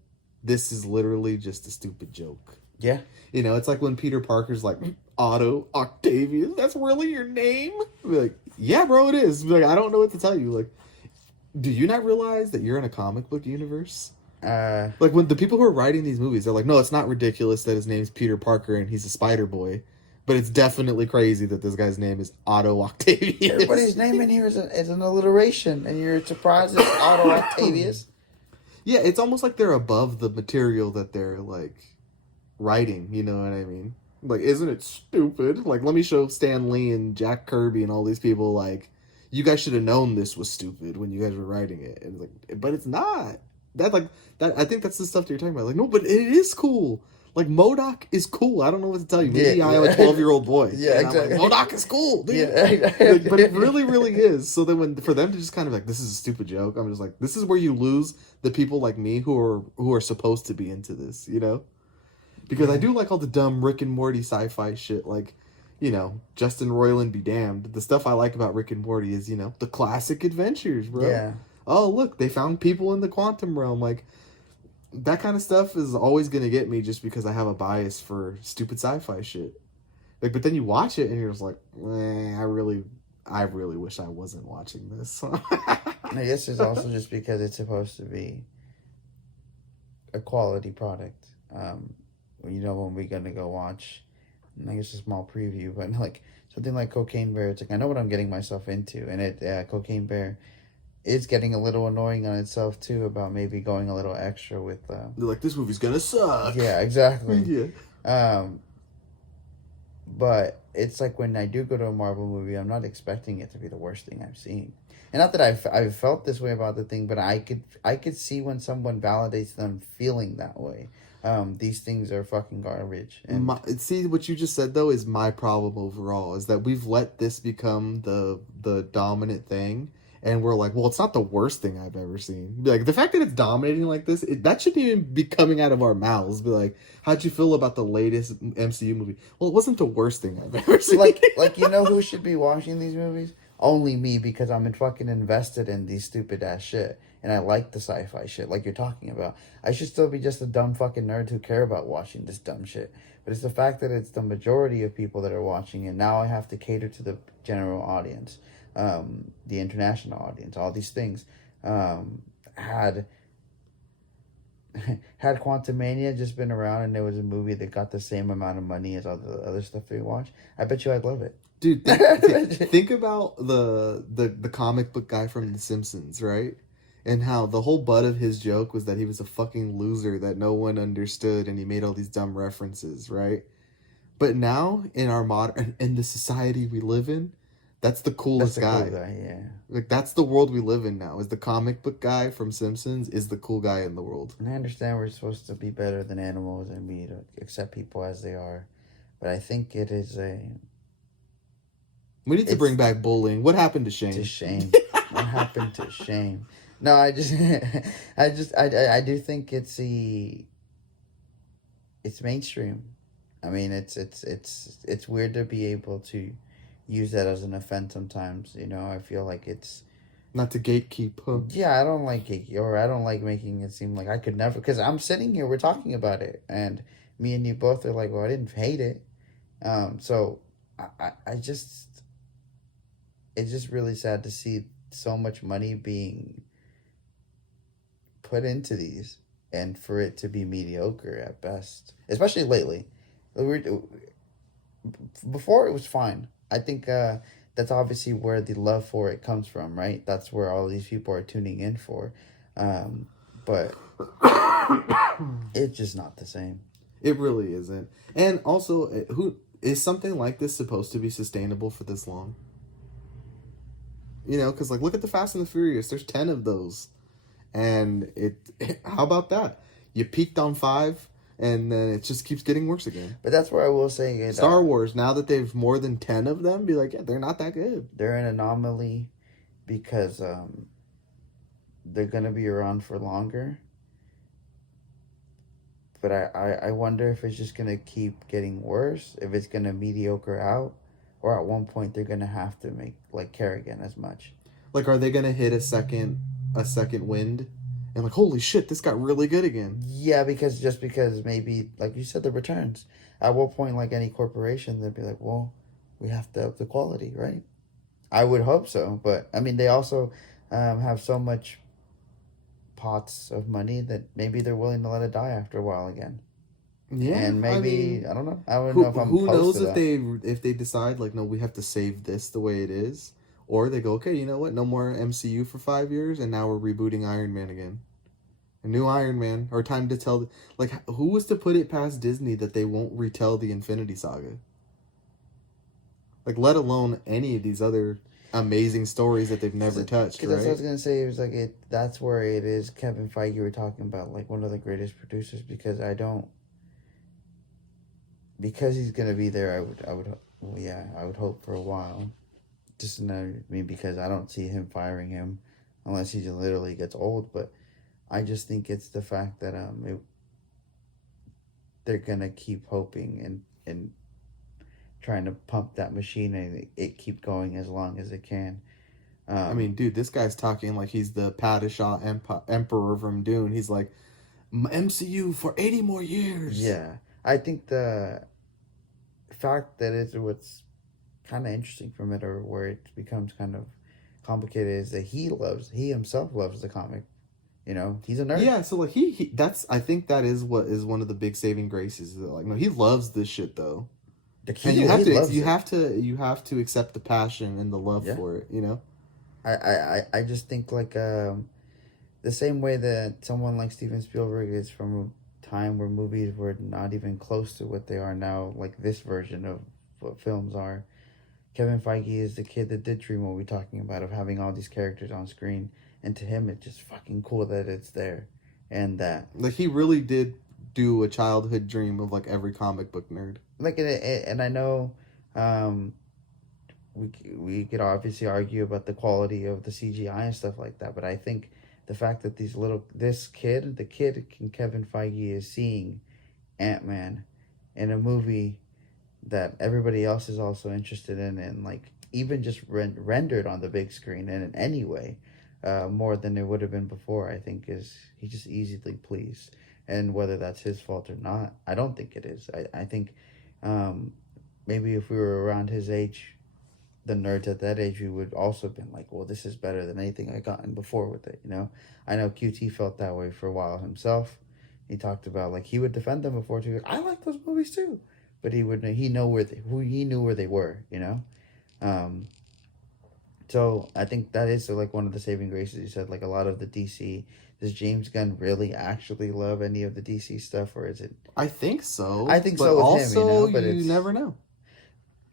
this is literally just a stupid joke. Yeah. It's like when Peter Parker's like, Otto Octavius, that's really your name? Be like, yeah, bro, it is. Be like, I don't know what to tell you. Like, do you not realize that you're in a comic book universe? Like, when the people who are writing these movies, they're like, no, it's not ridiculous that his name's Peter Parker and he's a Spider Boy. But it's definitely crazy that this guy's name is Otto Octavius. Everybody's name in here is an alliteration, and you're surprised it's Otto Octavius? Yeah, it's almost like they're above the material that they're, like, writing, you know what I mean? Like, isn't it stupid? Like, let me show Stan Lee and Jack Kirby and all these people, like, you guys should have known this was stupid when you guys were writing it. And it's like, but it's not. I think that's the stuff that you're talking about. Like, no, but it is cool. Like, MODOK is cool. I don't know what to tell you. Maybe I am a 12-year-old boy. Yeah, exactly. Like, MODOK is cool, dude. Yeah. But it really, really is. So then for them to just kind of like, this is a stupid joke, I'm just like, this is where you lose the people like me who are supposed to be into this, Because I do like all the dumb Rick and Morty sci-fi shit, like, Justin Roiland be damned. The stuff I like about Rick and Morty is, the classic adventures, bro. Yeah. Oh, look, they found people in the quantum realm. Like, that kind of stuff is always going to get me just because I have a bias for stupid sci-fi shit. Like, but then you watch it and you're just like, I really wish I wasn't watching this. I guess it's also just because it's supposed to be a quality product. When we're going to go watch, I guess a small preview, but like something like Cocaine Bear, it's like, I know what I'm getting myself into. And Cocaine Bear is getting a little annoying on itself too about maybe going a little extra with They're like, this movie's gonna suck. Yeah, exactly. Yeah. But it's like when I do go to a Marvel movie, I'm not expecting it to be the worst thing I've seen. And not that I've felt this way about the thing, but I could see when someone validates them feeling that way. These things are fucking garbage. And see, what you just said though is my problem overall, is that we've let this become the dominant thing. And we're like, well, it's not the worst thing I've ever seen. Be like, the fact that it's dominating like this, that shouldn't even be coming out of our mouths. Be like, how'd you feel about the latest MCU movie? Well, it wasn't the worst thing I've ever seen. Like who should be watching these movies? Only me, because I'm fucking invested in these stupid ass shit. And I like the sci-fi shit like you're talking about. I should still be just a dumb fucking nerd who care about watching this dumb shit. But it's the fact that it's the majority of people that are watching, and now I have to cater to the general audience. The international audience, all these things. Had Quantumania just been around and there was a movie that got the same amount of money as all the other stuff we watch, I bet you I'd love it. Dude, think about the comic book guy from The Simpsons, right? And how the whole butt of his joke was that he was a fucking loser that no one understood, and he made all these dumb references, right? But now in in the society we live in, that's the coolest guy. Cool guy, yeah. Like, that's the world we live in now. Is the comic book guy from Simpsons is the cool guy in the world. And I understand we're supposed to be better than animals and we accept people as they are, but I think it is we need to bring back bullying. What happened to Shane? To Shane. What happened to Shane? No, I do think it's mainstream. I mean, it's weird to be able to use that as an offense sometimes. I feel like it's not to gatekeep. Huh? Yeah, I don't like it, or I don't like making it seem like I could never. Because I'm sitting here, we're talking about it, and me and you both are like, well, I didn't hate it. So I just it's just really sad to see so much money being put into these and for it to be mediocre at best, especially lately. Before it was fine. I think that's obviously where the love for it comes from, right? That's where all these people are tuning in for. But it's just not the same. It really isn't. And also, who is something like this supposed to be sustainable for this long? You know, because like look at the Fast and the Furious. There's 10 of those, and how about that? You peaked on 5, and then it just keeps getting worse again. But that's where I will say it, Star Wars. Now that they've more than 10 of them, be like, yeah, they're not that good. They're an anomaly because they're gonna be around for longer. But I wonder if it's just gonna keep getting worse, if it's gonna mediocre out, or at one point they're gonna have to make like Kerrigan as much. Like, are they gonna hit a second wind, and like, holy shit, this got really good again? Yeah, because maybe like you said, the returns. At what point, like any corporation, they'd be like, well, we have to up the quality, right? I would hope so, but I mean, they also have so much pots of money that maybe they're willing to let it die after a while again. Yeah, And maybe I don't know. I don't who, know if I'm who close knows to if that. they decide like, no, we have to save this the way it is, or they go, okay, you know what, no more MCU for 5 years, and now we're rebooting Iron Man again, a new Iron Man, or time to tell like who was to put it past Disney that they won't retell the Infinity Saga, like let alone any of these other amazing stories that they've never touched, right? That's what I was gonna say. It was like it. That's where it is. Kevin Feige, were talking about like one of the greatest producers because I don't. Because he's gonna be there, well, yeah, I would hope for a while. Just because I don't see him firing him, unless he just literally gets old. But I just think it's the fact that they're gonna keep hoping and trying to pump that machine and it keep going as long as it can. I mean, dude, this guy's talking like he's the Padishah Emperor from Dune. He's like, MCU for 80 more years. Yeah, I think the fact that it's what's kind of interesting from it, or where it becomes kind of complicated, is that he himself loves the comic. You know, he's a nerd. Yeah, so like he that's I think that is what is one of the big saving graces. Is that, like, no, he loves this shit though. And you have to accept the passion and the love for it, you know? I just think like the same way that someone like Steven Spielberg is from a time where movies were not even close to what they are now, like this version of what films are. Kevin Feige is the kid that did dream what we're talking about, of having all these characters on screen, and to him it's just fucking cool that it's there, and that like he really did do a childhood dream of like every comic book nerd. Like and I know, we could obviously argue about the quality of the CGI and stuff like that, but I think the fact that the kid Kevin Feige is seeing Ant-Man in a movie that everybody else is also interested in, and like even just rendered on the big screen and in any way, more than it would have been before, I think he's just easily pleased. And whether that's his fault or not, I don't think it is. I think maybe if we were around his age, the nerds at that age, we would also have been like, well, this is better than anything I gotten before with it, you know? I know QT felt that way for a while himself. He talked about like he would defend them before too. Like, I like those movies too, but he knew where they were, you know. So I think that is like one of the saving graces. You said like a lot of the DC. Does James Gunn really actually love any of the DC stuff, or is it? I think so. I think but so with also, him, you know, but you never know.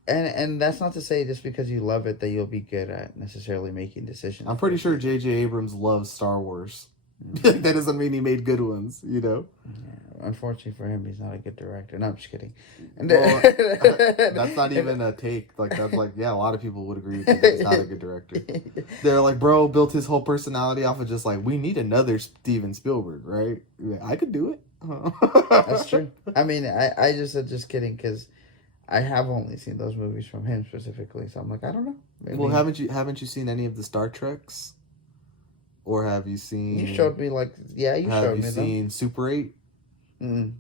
And that's not to say just because you love it that you'll be good at necessarily making decisions. I'm pretty sure J.J. Abrams loves Star Wars. That doesn't mean he made good ones, you know? Yeah, unfortunately for him, he's not a good director. No, I'm just kidding. Well, that's not even a take. Like, that's like, yeah, a lot of people would agree with you that he's not a good director. They're like, bro, built his whole personality off of just like, we need another Steven Spielberg, right? I could do it. That's true. I mean, I just said just kidding because I have only seen those movies from him specifically. So I'm like, I don't know. Maybe. Well, haven't you seen any of the Star Treks? Or have you seen? You showed me like, yeah, you showed me. Have you seen Super 8?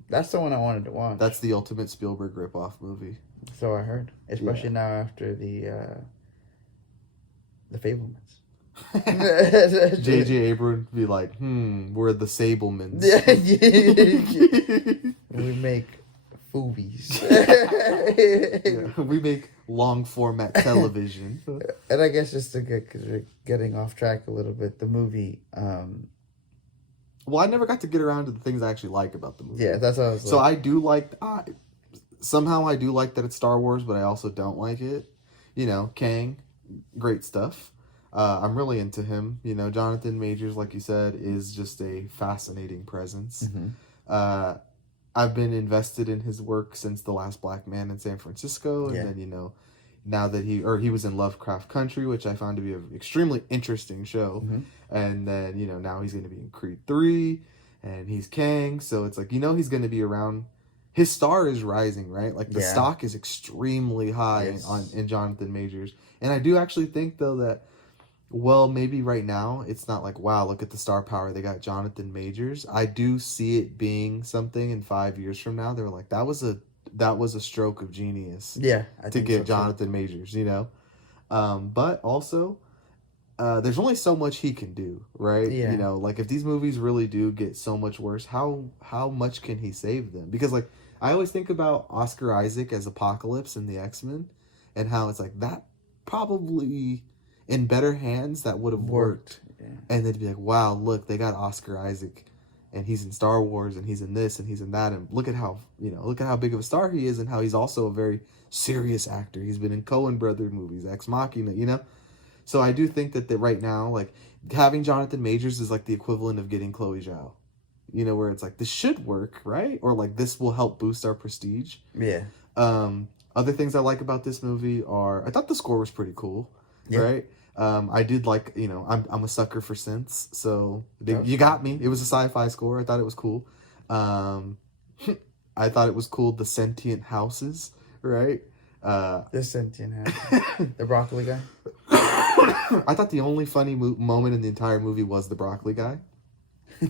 That's the one I wanted to watch. That's the ultimate Spielberg ripoff movie. So I heard, especially now after the The Fablemans. J.J. Abrams would be like, we're the Sablemans. We make movies. Yeah, we make long format television. And I guess just to get, because we're getting off track a little bit, the movie. Well, I never got to get around to the things I actually like about the movie. Yeah, that's what I was. So I do like. Somehow I do like that it's Star Wars, but I also don't like it. You know, Kang, great stuff. I'm really into him. You know, Jonathan Majors, like you said, is just a fascinating presence. Mm-hmm. I've been invested in his work since The Last Black Man in San Francisco, and then, you know, now that he was in Lovecraft Country, which I found to be an extremely interesting show, and then, you know, now he's going to be in Creed 3, and he's Kang, so it's like, you know, he's going to be around. His star is rising, right? Like, the stock is extremely high in Jonathan Majors, and I do actually think, though, that, well, maybe right now it's not like, wow, look at the star power, they got Jonathan Majors. I do see it being something in 5 years from now. They're like, that was a stroke of genius. Yeah, to get Jonathan Majors, you know. But also, there's only so much he can do, right? Yeah. You know, like if these movies really do get so much worse, how much can he save them? Because like I always think about Oscar Isaac as Apocalypse in the X-Men, and how it's like that probably in better hands that would have worked. Yeah. And they'd be like, wow, look, they got Oscar Isaac, and he's in Star Wars, and he's in this, and he's in that, and look at how big of a star he is, and how he's also a very serious actor. He's been in Coen Brothers movies, Ex Machina, you know? So I do think that right now, like, having Jonathan Majors is like the equivalent of getting Chloe Zhao. You know, where it's like, this should work, right? Or like, this will help boost our prestige. Yeah. Other things I like about this movie are, I thought the score was pretty cool, right? I did like, you know, I'm a sucker for synths, so you got me. It was a sci-fi score. I thought it was cool. I thought it was cool, the sentient houses, right? The sentient house. The broccoli guy? I thought the only funny moment in the entire movie was the broccoli guy.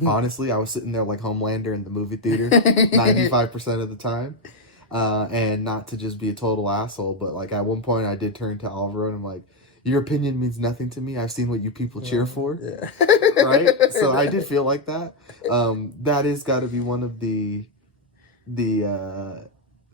Honestly, I was sitting there like Homelander in the movie theater 95% of the time. And not to just be a total asshole, but like at one point I did turn to Alvaro and I'm like, your opinion means nothing to me. I've seen what you people cheer for. Yeah. Right? So I did feel like that. That is got to be one of the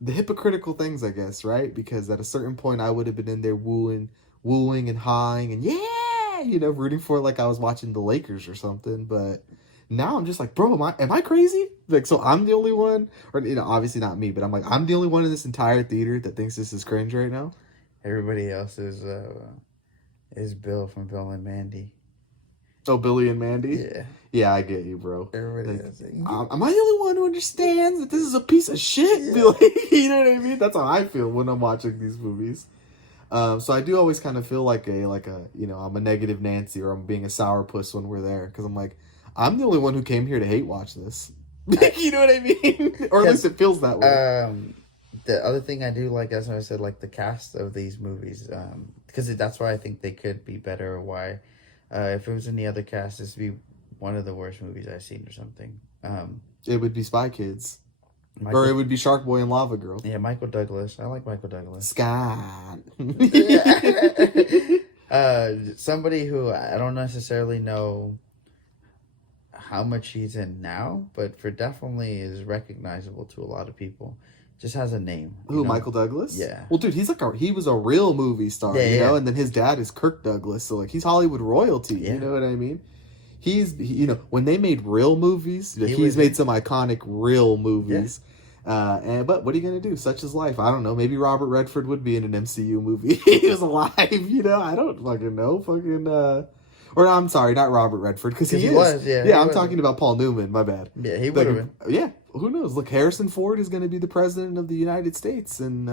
hypocritical things, I guess, right? Because at a certain point I would have been in there wooing and hawing and you know, rooting for it like I was watching the Lakers or something. But now I'm just like, bro, am I crazy? Like, so I'm the only one, or, you know, obviously not me, but I'm like, I'm the only one in this entire theater that thinks this is cringe right now. Everybody else is Bill from Bill and Mandy. Oh, Billy and Mandy? Yeah. Yeah, I get you, bro. Everybody like, else. Am I the only one who understands that this is a piece of shit? Yeah. Like, you know what I mean? That's how I feel when I'm watching these movies. So I do always kind of feel like a you know, I'm a negative Nancy or I'm being a sourpuss when we're there, because I'm like, I'm the only one who came here to hate watch this. You know what I mean? Or at least it feels that way. The other thing I do like, as I said, like the cast of these movies, because that's why I think they could be better, or why, if it was any other cast, this would be one of the worst movies I've seen or something. It would be Spy Kids. Or it would be Shark Boy and Lava Girl. Yeah, Michael Douglas. I like Michael Douglas. Scott. Somebody who I don't necessarily know how much he's in now, but for definitely is recognizable to a lot of people. Just has a name. Who, know? Michael Douglas? Yeah. Well, dude, he was a real movie star, you know, and then his dad is Kirk Douglas, so like he's Hollywood royalty. Yeah. You know what I mean? You know, when they made real movies, he's made some iconic real movies. Yeah. But what are you gonna do? Such is life. I don't know. Maybe Robert Redford would be in an MCU movie. He was alive. You know, I don't fucking know. Or I'm sorry, not Robert Redford, because he was. Yeah, I'm talking about Paul Newman. My bad. Yeah, he would have been. Yeah, who knows? Look, Harrison Ford is going to be the president of the United States in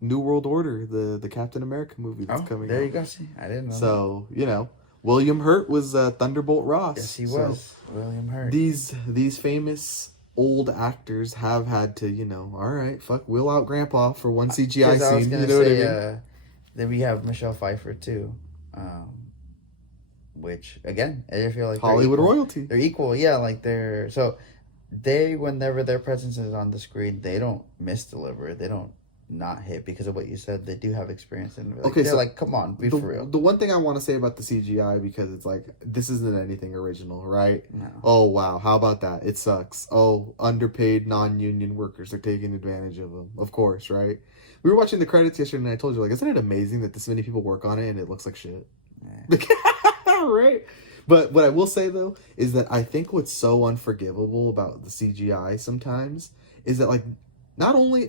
New World Order, the Captain America movie that's coming out. There you go. See, I didn't know. So you know, William Hurt was Thunderbolt Ross. Yes, he was. William Hurt. These famous old actors have had to, you know, all right, fuck, we'll out Grandpa for one CGI scene. You know what I mean? Then we have Michelle Pfeiffer too. Which again, I feel like Hollywood royalty. They're equal, yeah. Like whenever their presence is on the screen, they don't misdeliver. They don't not hit because of what you said. They do have experience and Okay, they're so like, come on, be for real. The one thing I want to say about the CGI, because it's like, this isn't anything original, right? No. Oh, wow. How about that? It sucks. Oh, underpaid non-union workers are taking advantage of them. Of course, right? We were watching the credits yesterday and I told you, like, isn't it amazing that this many people work on it and it looks like shit? Yeah. Right? But what I will say, though, is that I think what's so unforgivable about the CGI sometimes is that, like, not only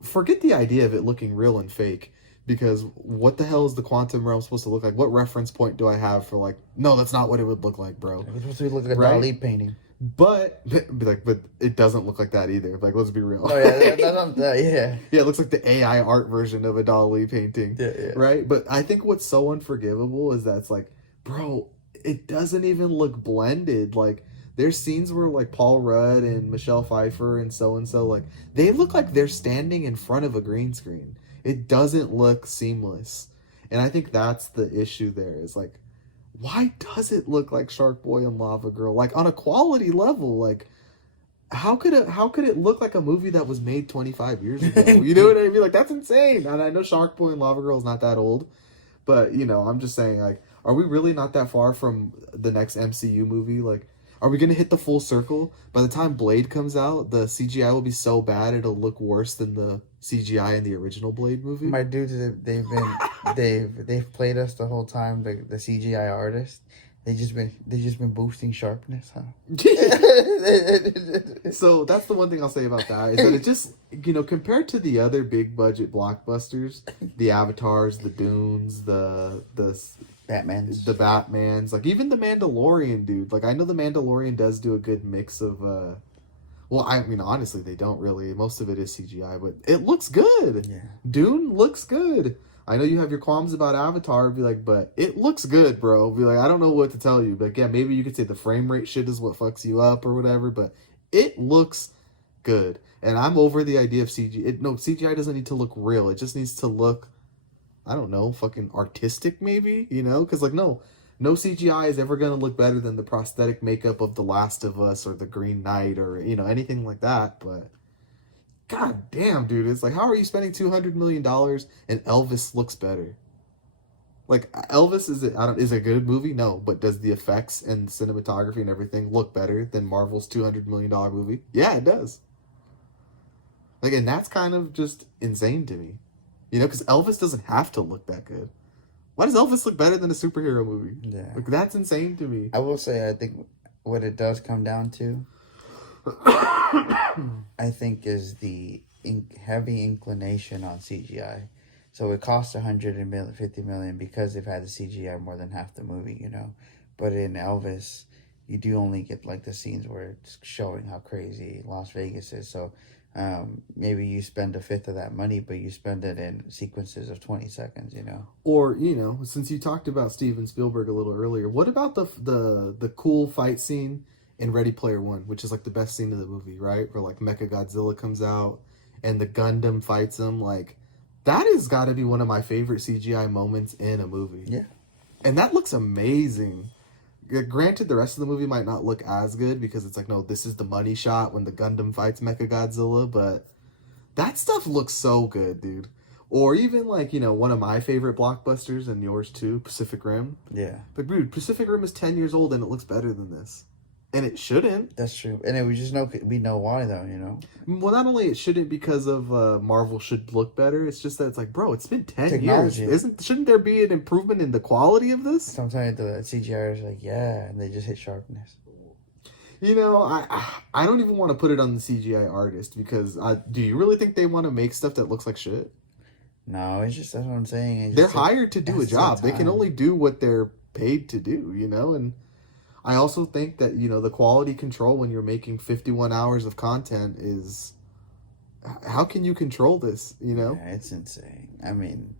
forget the idea of it looking real and fake, because what the hell is the quantum realm supposed to look like? What reference point do I have for, like, no, that's not what it would look like, bro? It's supposed to look like a Right? Dali painting. But it doesn't look like that either. Like, let's be real. Oh yeah, yeah. Yeah, it looks like the AI art version of a Dali painting. Yeah. Right? But I think what's so unforgivable is that it's like, bro, it doesn't even look blended. Like, there's scenes where, like, Paul Rudd and Michelle Pfeiffer and so, like, they look like they're standing in front of a green screen. It doesn't look seamless. And I think that's the issue there, is, like, why does it look like Shark Boy and Lava Girl? Like, on a quality level, like, how could it look like a movie that was made 25 years ago? You know what I mean? Like, that's insane. And I know Shark Boy and Lava Girl is not that old, but, you know, I'm just saying, like, are we really not that far from the next MCU movie? Like, are we going to hit the full circle? By the time Blade comes out, the CGI will be so bad it'll look worse than the CGI in the original Blade movie. My dudes, they've played us the whole time. The CGI artist, they just been boosting sharpness, huh? So that's the one thing I'll say about that, is that it just, you know, compared to the other big budget blockbusters, the Avatars, the Dunes, the Batmans, like, even the Mandalorian, dude. Like, I know the Mandalorian does do a good mix of, well, I mean, honestly, they don't really. Most of it is CGI, but it looks good. Yeah. Dune looks good. I know you have your qualms about Avatar, be like, but it looks good, bro. Be like, I don't know what to tell you, but yeah, maybe you could say the frame rate shit is what fucks you up or whatever, but it looks good. And I'm over the idea of CGI. No, CGI doesn't need to look real. It just needs to look, I don't know, fucking artistic, maybe, you know? Because, like, no CGI is ever going to look better than the prosthetic makeup of The Last of Us or The Green Knight or, you know, anything like that. But, god damn, dude, it's like, how are you spending $200 million and Elvis looks better? Like, Elvis, is a good movie? No. But does the effects and cinematography and everything look better than Marvel's $200 million movie? Yeah, it does. Like, and that's kind of just insane to me. You know, because Elvis doesn't have to look that good. Why does Elvis look better than a superhero movie? Yeah. Like, that's insane to me. I will say, I think what it does come down to, I think, is the heavy inclination on CGI. So it costs $150 million because they've had the CGI more than half the movie, you know. But in Elvis, you do only get, like, the scenes where it's showing how crazy Las Vegas is. So maybe you spend a fifth of that money, but you spend it in sequences of 20 seconds, you know. Or, you know, since you talked about Steven Spielberg a little earlier, what about the cool fight scene in Ready Player One, which is, like, the best scene of the movie, right? Where, like, Mechagodzilla comes out and the Gundam fights him. Like, that has got to be one of my favorite CGI moments in a movie. Yeah. And that looks amazing. Granted, the rest of the movie might not look as good because it's like, no, this is the money shot when the Gundam fights Mechagodzilla, but that stuff looks so good, dude. Or even, like, you know, one of my favorite blockbusters, and yours too, Pacific Rim. Yeah. But, dude, Pacific Rim is 10 years old and it looks better than this. And it shouldn't. That's true. And we know why, though, you know? Well, not only it shouldn't because of Marvel should look better, it's just that it's like, bro, it's been 10 Technology. years. Shouldn't there be an improvement in the quality of this? Sometimes the CGI is like, yeah, and they just hit sharpness. You know, I don't even want to put it on the CGI artist because do you really think they want to make stuff that looks like shit? No, it's just, that's what I'm saying. They're hired to do a job. They can only do what they're paid to do, you know? And I also think that, you know, the quality control when you're making 51 hours of content is, how can you control this, you know? Yeah, it's insane. I mean,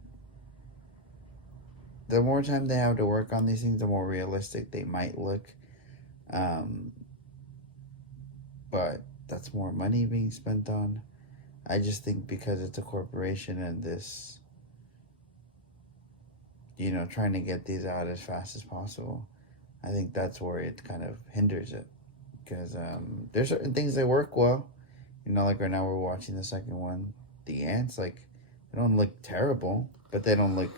the more time they have to work on these things, the more realistic they might look. But that's more money being spent on. I just think because it's a corporation and this, you know, trying to get these out as fast as possible, I think that's where it kind of hinders it. Because there's certain things that work well. You know, like right now we're watching the second one, The Ants. Like, They don't look terrible, but they don't look.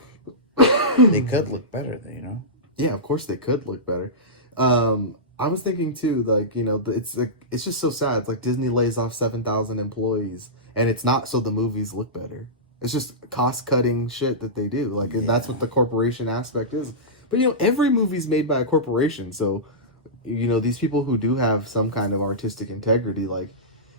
They could look better, you know. Yeah, of course they could look better. I was thinking too, like, you know, it's just so sad. It's like Disney lays off 7,000 employees, and it's not so the movies look better. It's just cost cutting shit that they do. Like that's what the corporation aspect is. But you know, every movie's made by a corporation, so you know these people who do have some kind of artistic integrity, like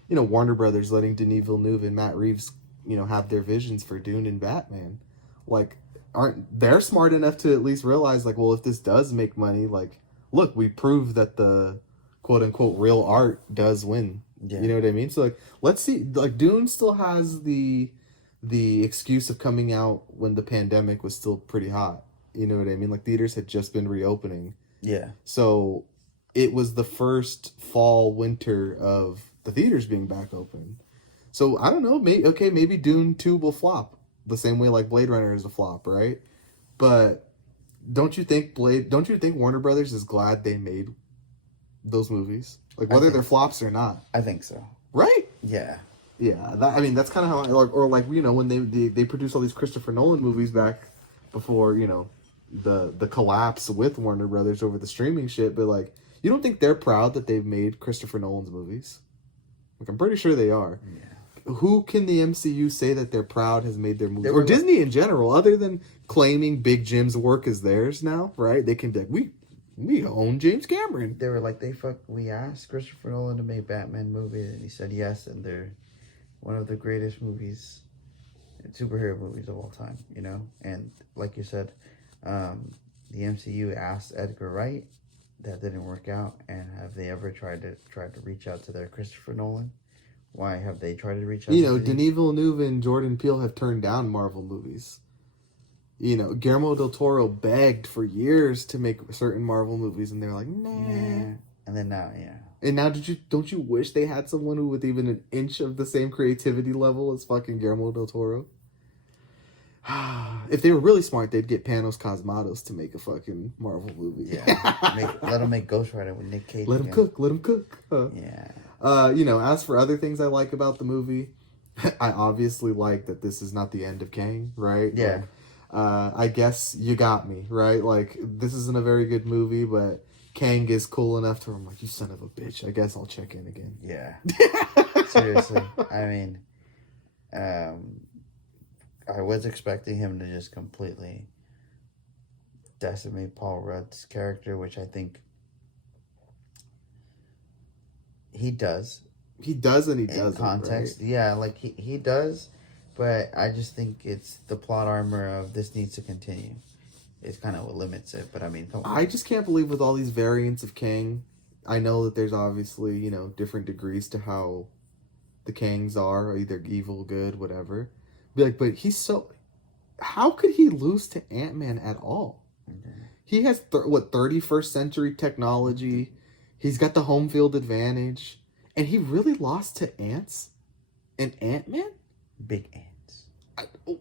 you know Warner Brothers letting Denis Villeneuve and Matt Reeves, you know, have their visions for Dune and Batman, like aren't they're smart enough to at least realize like, well, if this does make money, like look, we proved that the quote unquote real art does win. Yeah. You know what I mean? So like let's see, like Dune still has the excuse of coming out when the pandemic was still pretty hot. You know what I mean? Like theaters had just been reopening. Yeah. So it was the first fall winter of the theaters being back open. So I don't know, maybe Dune 2 will flop the same way like Blade Runner is a flop, right? But don't you think Warner Brothers is glad they made those movies? Like whether they're flops or not. I think so. Right? Yeah. Yeah, I mean that's kind of how or like you know when they produced all these Christopher Nolan movies back before, you know, the collapse with Warner Brothers over the streaming shit, but like you don't think they're proud that they've made Christopher Nolan's movies? Like I'm pretty sure they are. Yeah. Who can the MCU say that they're proud has made their movies, or Disney in general, other than claiming Big Jim's work is theirs now, right? They can be like, we own James Cameron. They were like, we asked Christopher Nolan to make Batman movies, and he said yes, and they're one of the greatest movies, superhero movies of all time, you know? And like you said, the MCU asked Edgar Wright. That didn't work out. And have they ever tried to reach out to their Christopher Nolan? Why have they tried to reach out You to know, Denis? Denis Villeneuve and Jordan Peele have turned down Marvel movies. You know, Guillermo del Toro begged for years to make certain Marvel movies, and they're like, nah. And then now, yeah. And now, don't you wish they had someone who with even an inch of the same creativity level as fucking Guillermo del Toro? If they were really smart, they'd get Panos Cosmatos to make a fucking Marvel movie. Yeah, let him make Ghost Rider with Nick Cage. Let him cook. Yeah. You know, as for other things I like about the movie, I obviously like that this is not the end of Kang, right? Yeah. Like, I guess you got me, right? Like, this isn't a very good movie, but Kang is cool enough to where I'm like, you son of a bitch. I guess I'll check in again. Yeah. Seriously. I mean, I was expecting him to just completely decimate Paul Rudd's character, which I think he does. He does and he doesn't. In context, right? Yeah, like he does, but I just think it's the plot armor of this needs to continue. It's kind of what limits it, but I mean, come on. I just can't believe with all these variants of Kang, I know that there's obviously, you know, different degrees to how the Kangs are, either evil, good, whatever. But he's so... How could he lose to Ant-Man at all? Okay. He has, 31st century technology. He's got the home field advantage. And he really lost to ants? And Ant-Man? Big ants.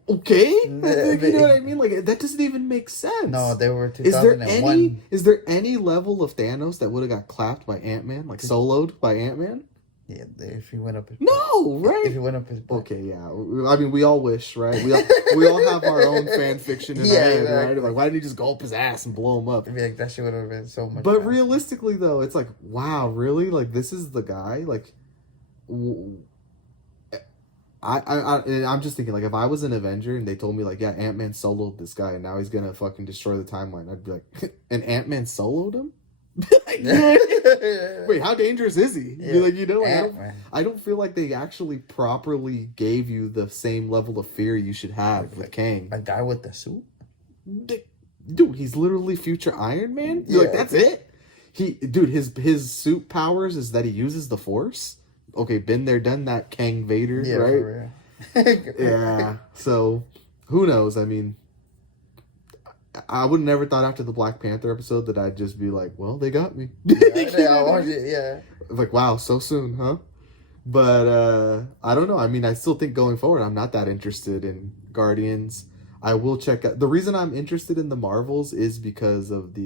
Okay? You know what I mean? Like, that doesn't even make sense. No, they were 2001. Is there any level of Thanos that would have got clapped by Ant-Man? Like, soloed by Ant-Man? Yeah, if he went up his... No, right? If he went up his... Okay, yeah. I mean, we all wish, right? We all have our own fan fiction in our head, exactly. Right? Like, why didn't he just go up his ass and blow him up? I mean, like, that shit would have been so much But faster. realistically, though, it's like, wow, really? Like, this is the guy? Like, I'm just thinking, like, if I was an Avenger and they told me, like, yeah, Ant-Man soloed this guy and now he's gonna fucking destroy the timeline, I'd be like, and Ant-Man soloed him? Wait, how dangerous is he? Yeah. Like, you know, like, I don't feel like they actually properly gave you the same level of fear you should have with Kang. A guy with the suit? Dude, he's literally future Iron Man? You're like, that's it? His suit powers is that he uses the Force? Okay, been there, done that, Kang Vader, right? For real. Yeah, so who knows? I mean, I would never thought after the Black Panther episode that I'd just be like, well, they got me. I watched it, yeah. Like, wow, so soon, huh? But I don't know. I mean, I still think going forward, I'm not that interested in Guardians. I will check out. The reason I'm interested in the Marvels is because of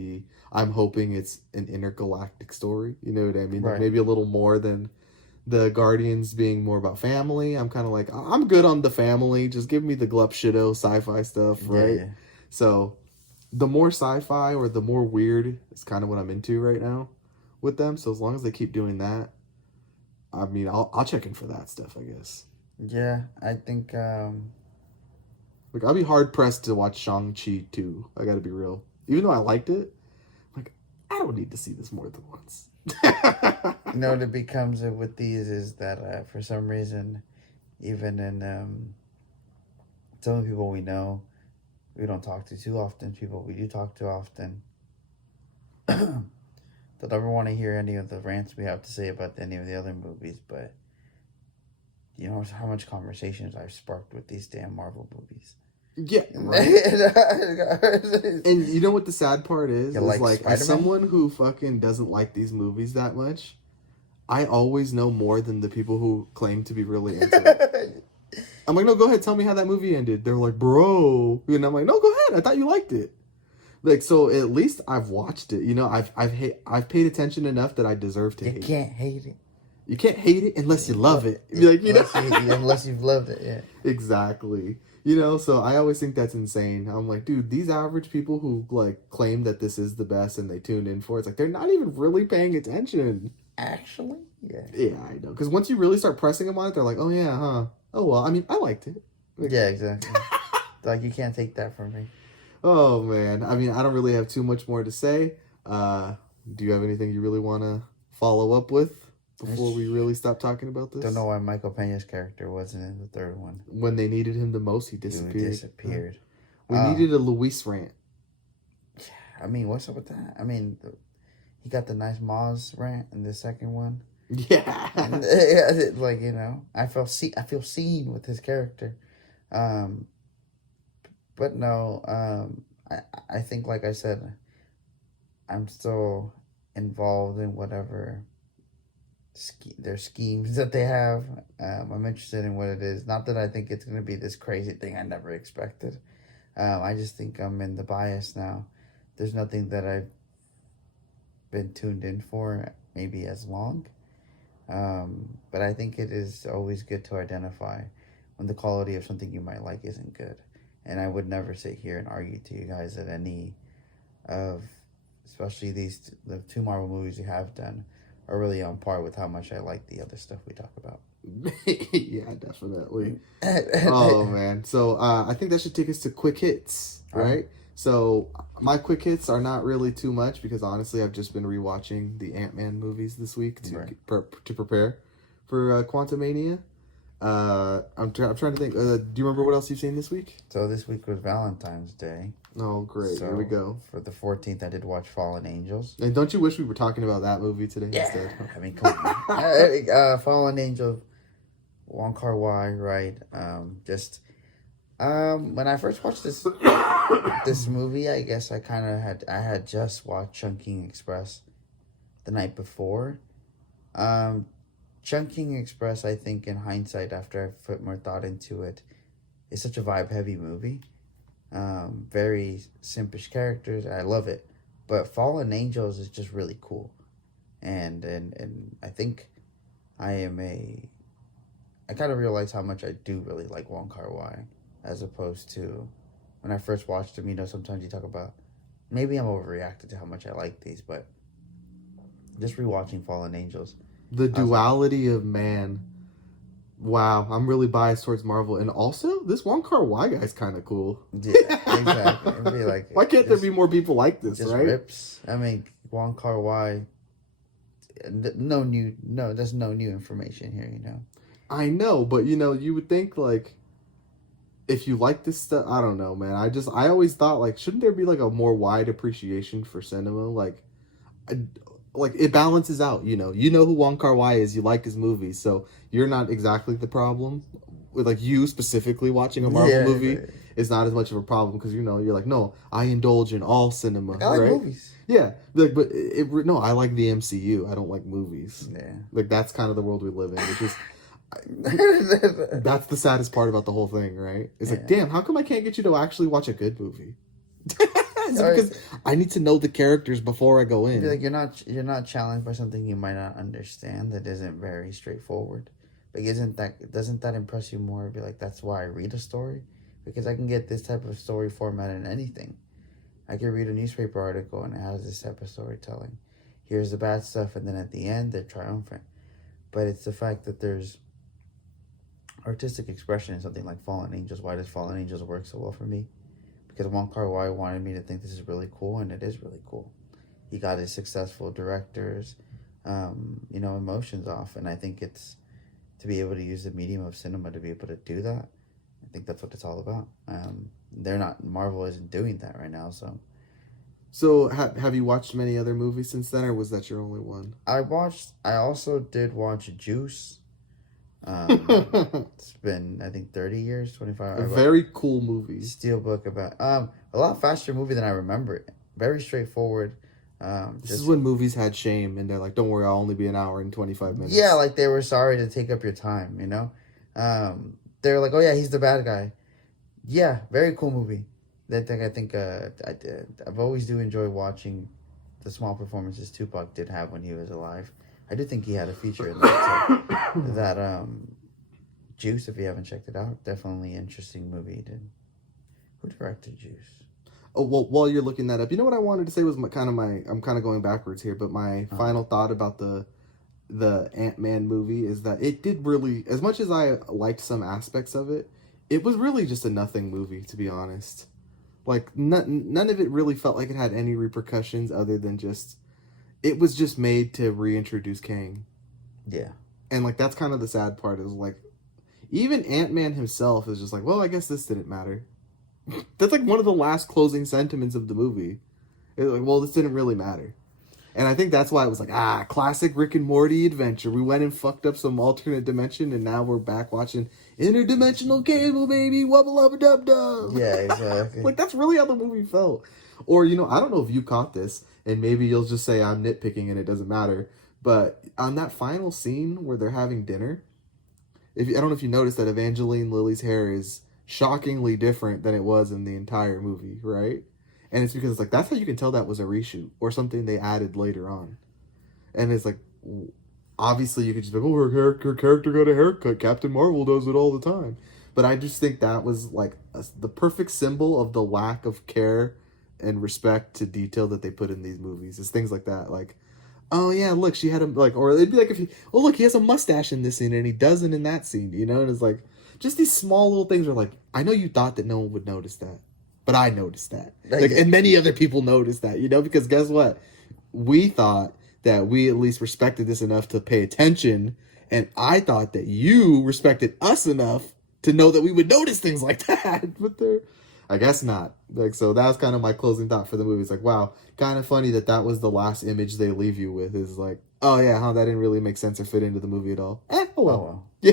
I'm hoping it's an intergalactic story. You know what I mean? Right. Like maybe a little more than the Guardians being more about family. I'm kind of like, I'm good on the family. Just give me the glup shido sci-fi stuff, right? Yeah. So the more sci-fi or the more weird is kind of what I'm into right now with them. So as long as they keep doing that, I mean, I'll check in for that stuff, I guess. Yeah, I think Like, I'll be hard pressed to watch Shang-Chi 2. I gotta be real. Even though I liked it, like, I don't need to see this more than once. you know what it becomes with these is that for some reason, even in some of the people we know, we don't talk to too often, people we do talk to often, don't ever want to hear any of the rants we have to say about any of the other movies, but you know how much conversations I've sparked with these damn Marvel movies. Yeah, right? And you know what the sad part is? Is like Spider-Man? as someone who fucking doesn't like these movies that much, I always know more than the people who claim to be really into it. I'm like, no, go ahead, tell me how that movie ended. They're like, bro. And I'm like, no, go ahead. I thought you liked it. Like, so at least I've watched it. You know, I've paid attention enough that I deserve to hate it. You can't hate it. You can't hate it unless you love it. Like, you know? Unless you've loved it, yeah. Exactly. You know, so I always think that's insane. I'm like, dude, these average people who, like, claim that this is the best and they tuned in for it, it's like, they're not even really paying attention. Actually, yeah. Yeah, I know. Because once you really start pressing them on it, they're like, oh, yeah, huh. Oh, well, I mean, I liked it. Like, yeah, exactly. Like, you can't take that from me. Oh, man. I mean, I don't really have too much more to say. Do you have anything you really want to follow up with before we really stop talking about this? Don't know why Michael Pena's character wasn't in the third one. When they needed him the most, he disappeared. We needed a Luis rant. I mean, what's up with that? I mean, he got the nice Maz rant in the second one. Yeah. Like, you know, I feel seen with his character. But no, I think, like I said, I'm still involved in whatever their schemes that they have. I'm interested in what it is. Not that I think it's going to be this crazy thing I never expected. I just think I'm in the bias now. There's nothing that I've been tuned in for maybe as long. But I think it is always good to identify when the quality of something you might like isn't good. And I would never sit here and argue to you guys that any of, especially the two Marvel movies you have done, are really on par with how much I like the other stuff we talk about. Yeah, definitely. Oh, man. So I think that should take us to quick hits, right? So my quick hits are not really too much because honestly, I've just been rewatching the Ant-Man movies this week to prepare for Quantumania. I'm trying to think. Do you remember what else you've seen this week? So this week was Valentine's Day. Oh, great. Here we go. For the 14th, I did watch Fallen Angels. And don't you wish we were talking about that movie today instead? I mean, come on. Fallen Angels, Wong Kar-wai, right? When I first watched this movie, I guess I had just watched Chungking Express the night before. Chungking Express, I think, in hindsight, after I've put more thought into it, is such a vibe-heavy movie. Very simpish characters. I love it. But Fallen Angels is just really cool. And I think I kind of realize how much I do really like Wong Kar-wai, as opposed to when I first watched him. You know, sometimes you talk about, maybe I'm overreacted to how much I like these, but just rewatching Fallen Angels, the duality of man. Wow, I'm really biased towards Marvel, and also this Wong Kar-wai guy's kind of cool. Yeah, exactly. It'd be like, why can't there be more people like this? Just right? Rips. I mean, Wong Kar-wai. There's no new information here. You know. I know, but you know, you would think like, if you like this stuff, I don't know, man. I always thought like, shouldn't there be like a more wide appreciation for cinema? Like it balances out, you know who Wong Kar-wai is, you like his movies, so you're not exactly the problem with like you specifically watching a Marvel movie is not as much of a problem because you're like, no, I indulge in all cinema. I like movies. Yeah, like, but no, I like the MCU. I don't like movies. Yeah, like that's kind of the world we live in, which is that's the saddest part about the whole thing, right? It's like, damn, how come I can't get you to actually watch a good movie? because I need to know the characters before I go in. Like you're not challenged by something you might not understand that isn't very straightforward. Like doesn't that impress you more? Be like, that's why I read a story, because I can get this type of story format in anything. I can read a newspaper article and it has this type of storytelling. Here's the bad stuff, and then at the end they're triumphant. But it's the fact that there's artistic expression in something like Fallen Angels. Why does Fallen Angels work so well for me? Because Wong Kar-wai wanted me to think this is really cool, and it is really cool. He got his successful directors, emotions off, and I think it's to be able to use the medium of cinema to be able to do that. I think that's what it's all about. Marvel isn't doing that right now, so. So have you watched many other movies since then, or was that your only one? I also did watch Juice. It's been, I think, 30 years, 25. A very cool movie. Steelbook about a lot faster movie than I remember it. Very straightforward. This is when movies had shame, and they're like, "Don't worry, I'll only be an hour and 25 minutes." Yeah, like they were sorry to take up your time. They were like, "Oh yeah, he's the bad guy." Yeah, very cool movie. I've always do enjoy watching the small performances Tupac did have when he was alive. I do think he had a feature in that Juice. If you haven't checked it out, definitely interesting movie. Who directed Juice? Oh, well, while you're looking that up, you know what I wanted to say was I'm kind of going backwards here, but my final thought about the Ant-Man movie is that it did really, as much as I liked some aspects of it, it was really just a nothing movie, to be honest. Like, none of it really felt like it had any repercussions other than just, it was just made to reintroduce Kang. Yeah. And, like, that's kind of the sad part is, like, even Ant-Man himself is just like, well, I guess this didn't matter. That's, like, one of the last closing sentiments of the movie. It's like, well, this didn't really matter. And I think that's why it was like, classic Rick and Morty adventure. We went and fucked up some alternate dimension, and now we're back watching Interdimensional Cable, baby, wubba-lubba-dub-dub. Yeah, exactly. Like, that's really how the movie felt. Or, I don't know if you caught this, and maybe you'll just say I'm nitpicking and it doesn't matter, but on that final scene where they're having dinner, I don't know if you noticed that Evangeline Lilly's hair is shockingly different than it was in the entire movie, right? And it's because it's like, that's how you can tell that was a reshoot or something they added later on. And it's like, obviously you could just be like, oh, her character got a haircut. Captain Marvel does it all the time. But I just think that was like the perfect symbol of the lack of care and respect to detail that they put in these movies. It's things like that. Like, oh yeah, look, she had or it'd be like look, he has a mustache in this scene and he doesn't in that scene, And it's like, just these small little things are like, I know you thought that no one would notice that. But I noticed that. And many other people noticed that, because guess what? We thought that we at least respected this enough to pay attention. And I thought that you respected us enough to know that we would notice things like that. But I guess not. Like, so that was kind of my closing thought for the movie. It's like, wow, kind of funny that was the last image they leave you with is like, oh yeah, that didn't really make sense or fit into the movie at all. Oh well. Yeah.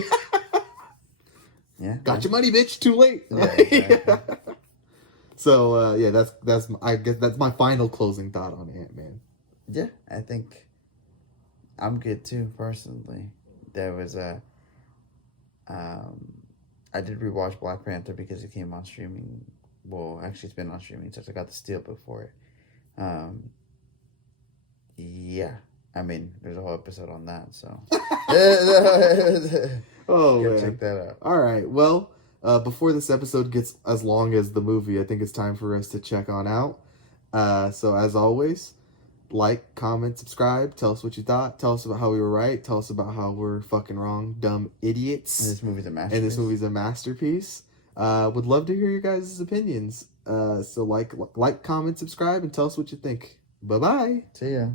Yeah. Got your money, bitch. Too late. Yeah, exactly. So I guess that's my final closing thought on Ant-Man. Yeah, I think I'm good too personally. There was I did rewatch Black Panther because it came on streaming. Well, actually, it's been on streaming since I got the Steelbook for it. Yeah, I mean, there's a whole episode on that, so. Oh man, check that out. All right, well. Before this episode gets as long as the movie, I think it's time for us to check on out. So as always, like, comment, subscribe, tell us what you thought, tell us about how we were right, tell us about how we're fucking wrong, dumb idiots. And this movie's a masterpiece. Would love to hear your guys' opinions. So like, comment, subscribe, and tell us what you think. Bye-bye. See ya.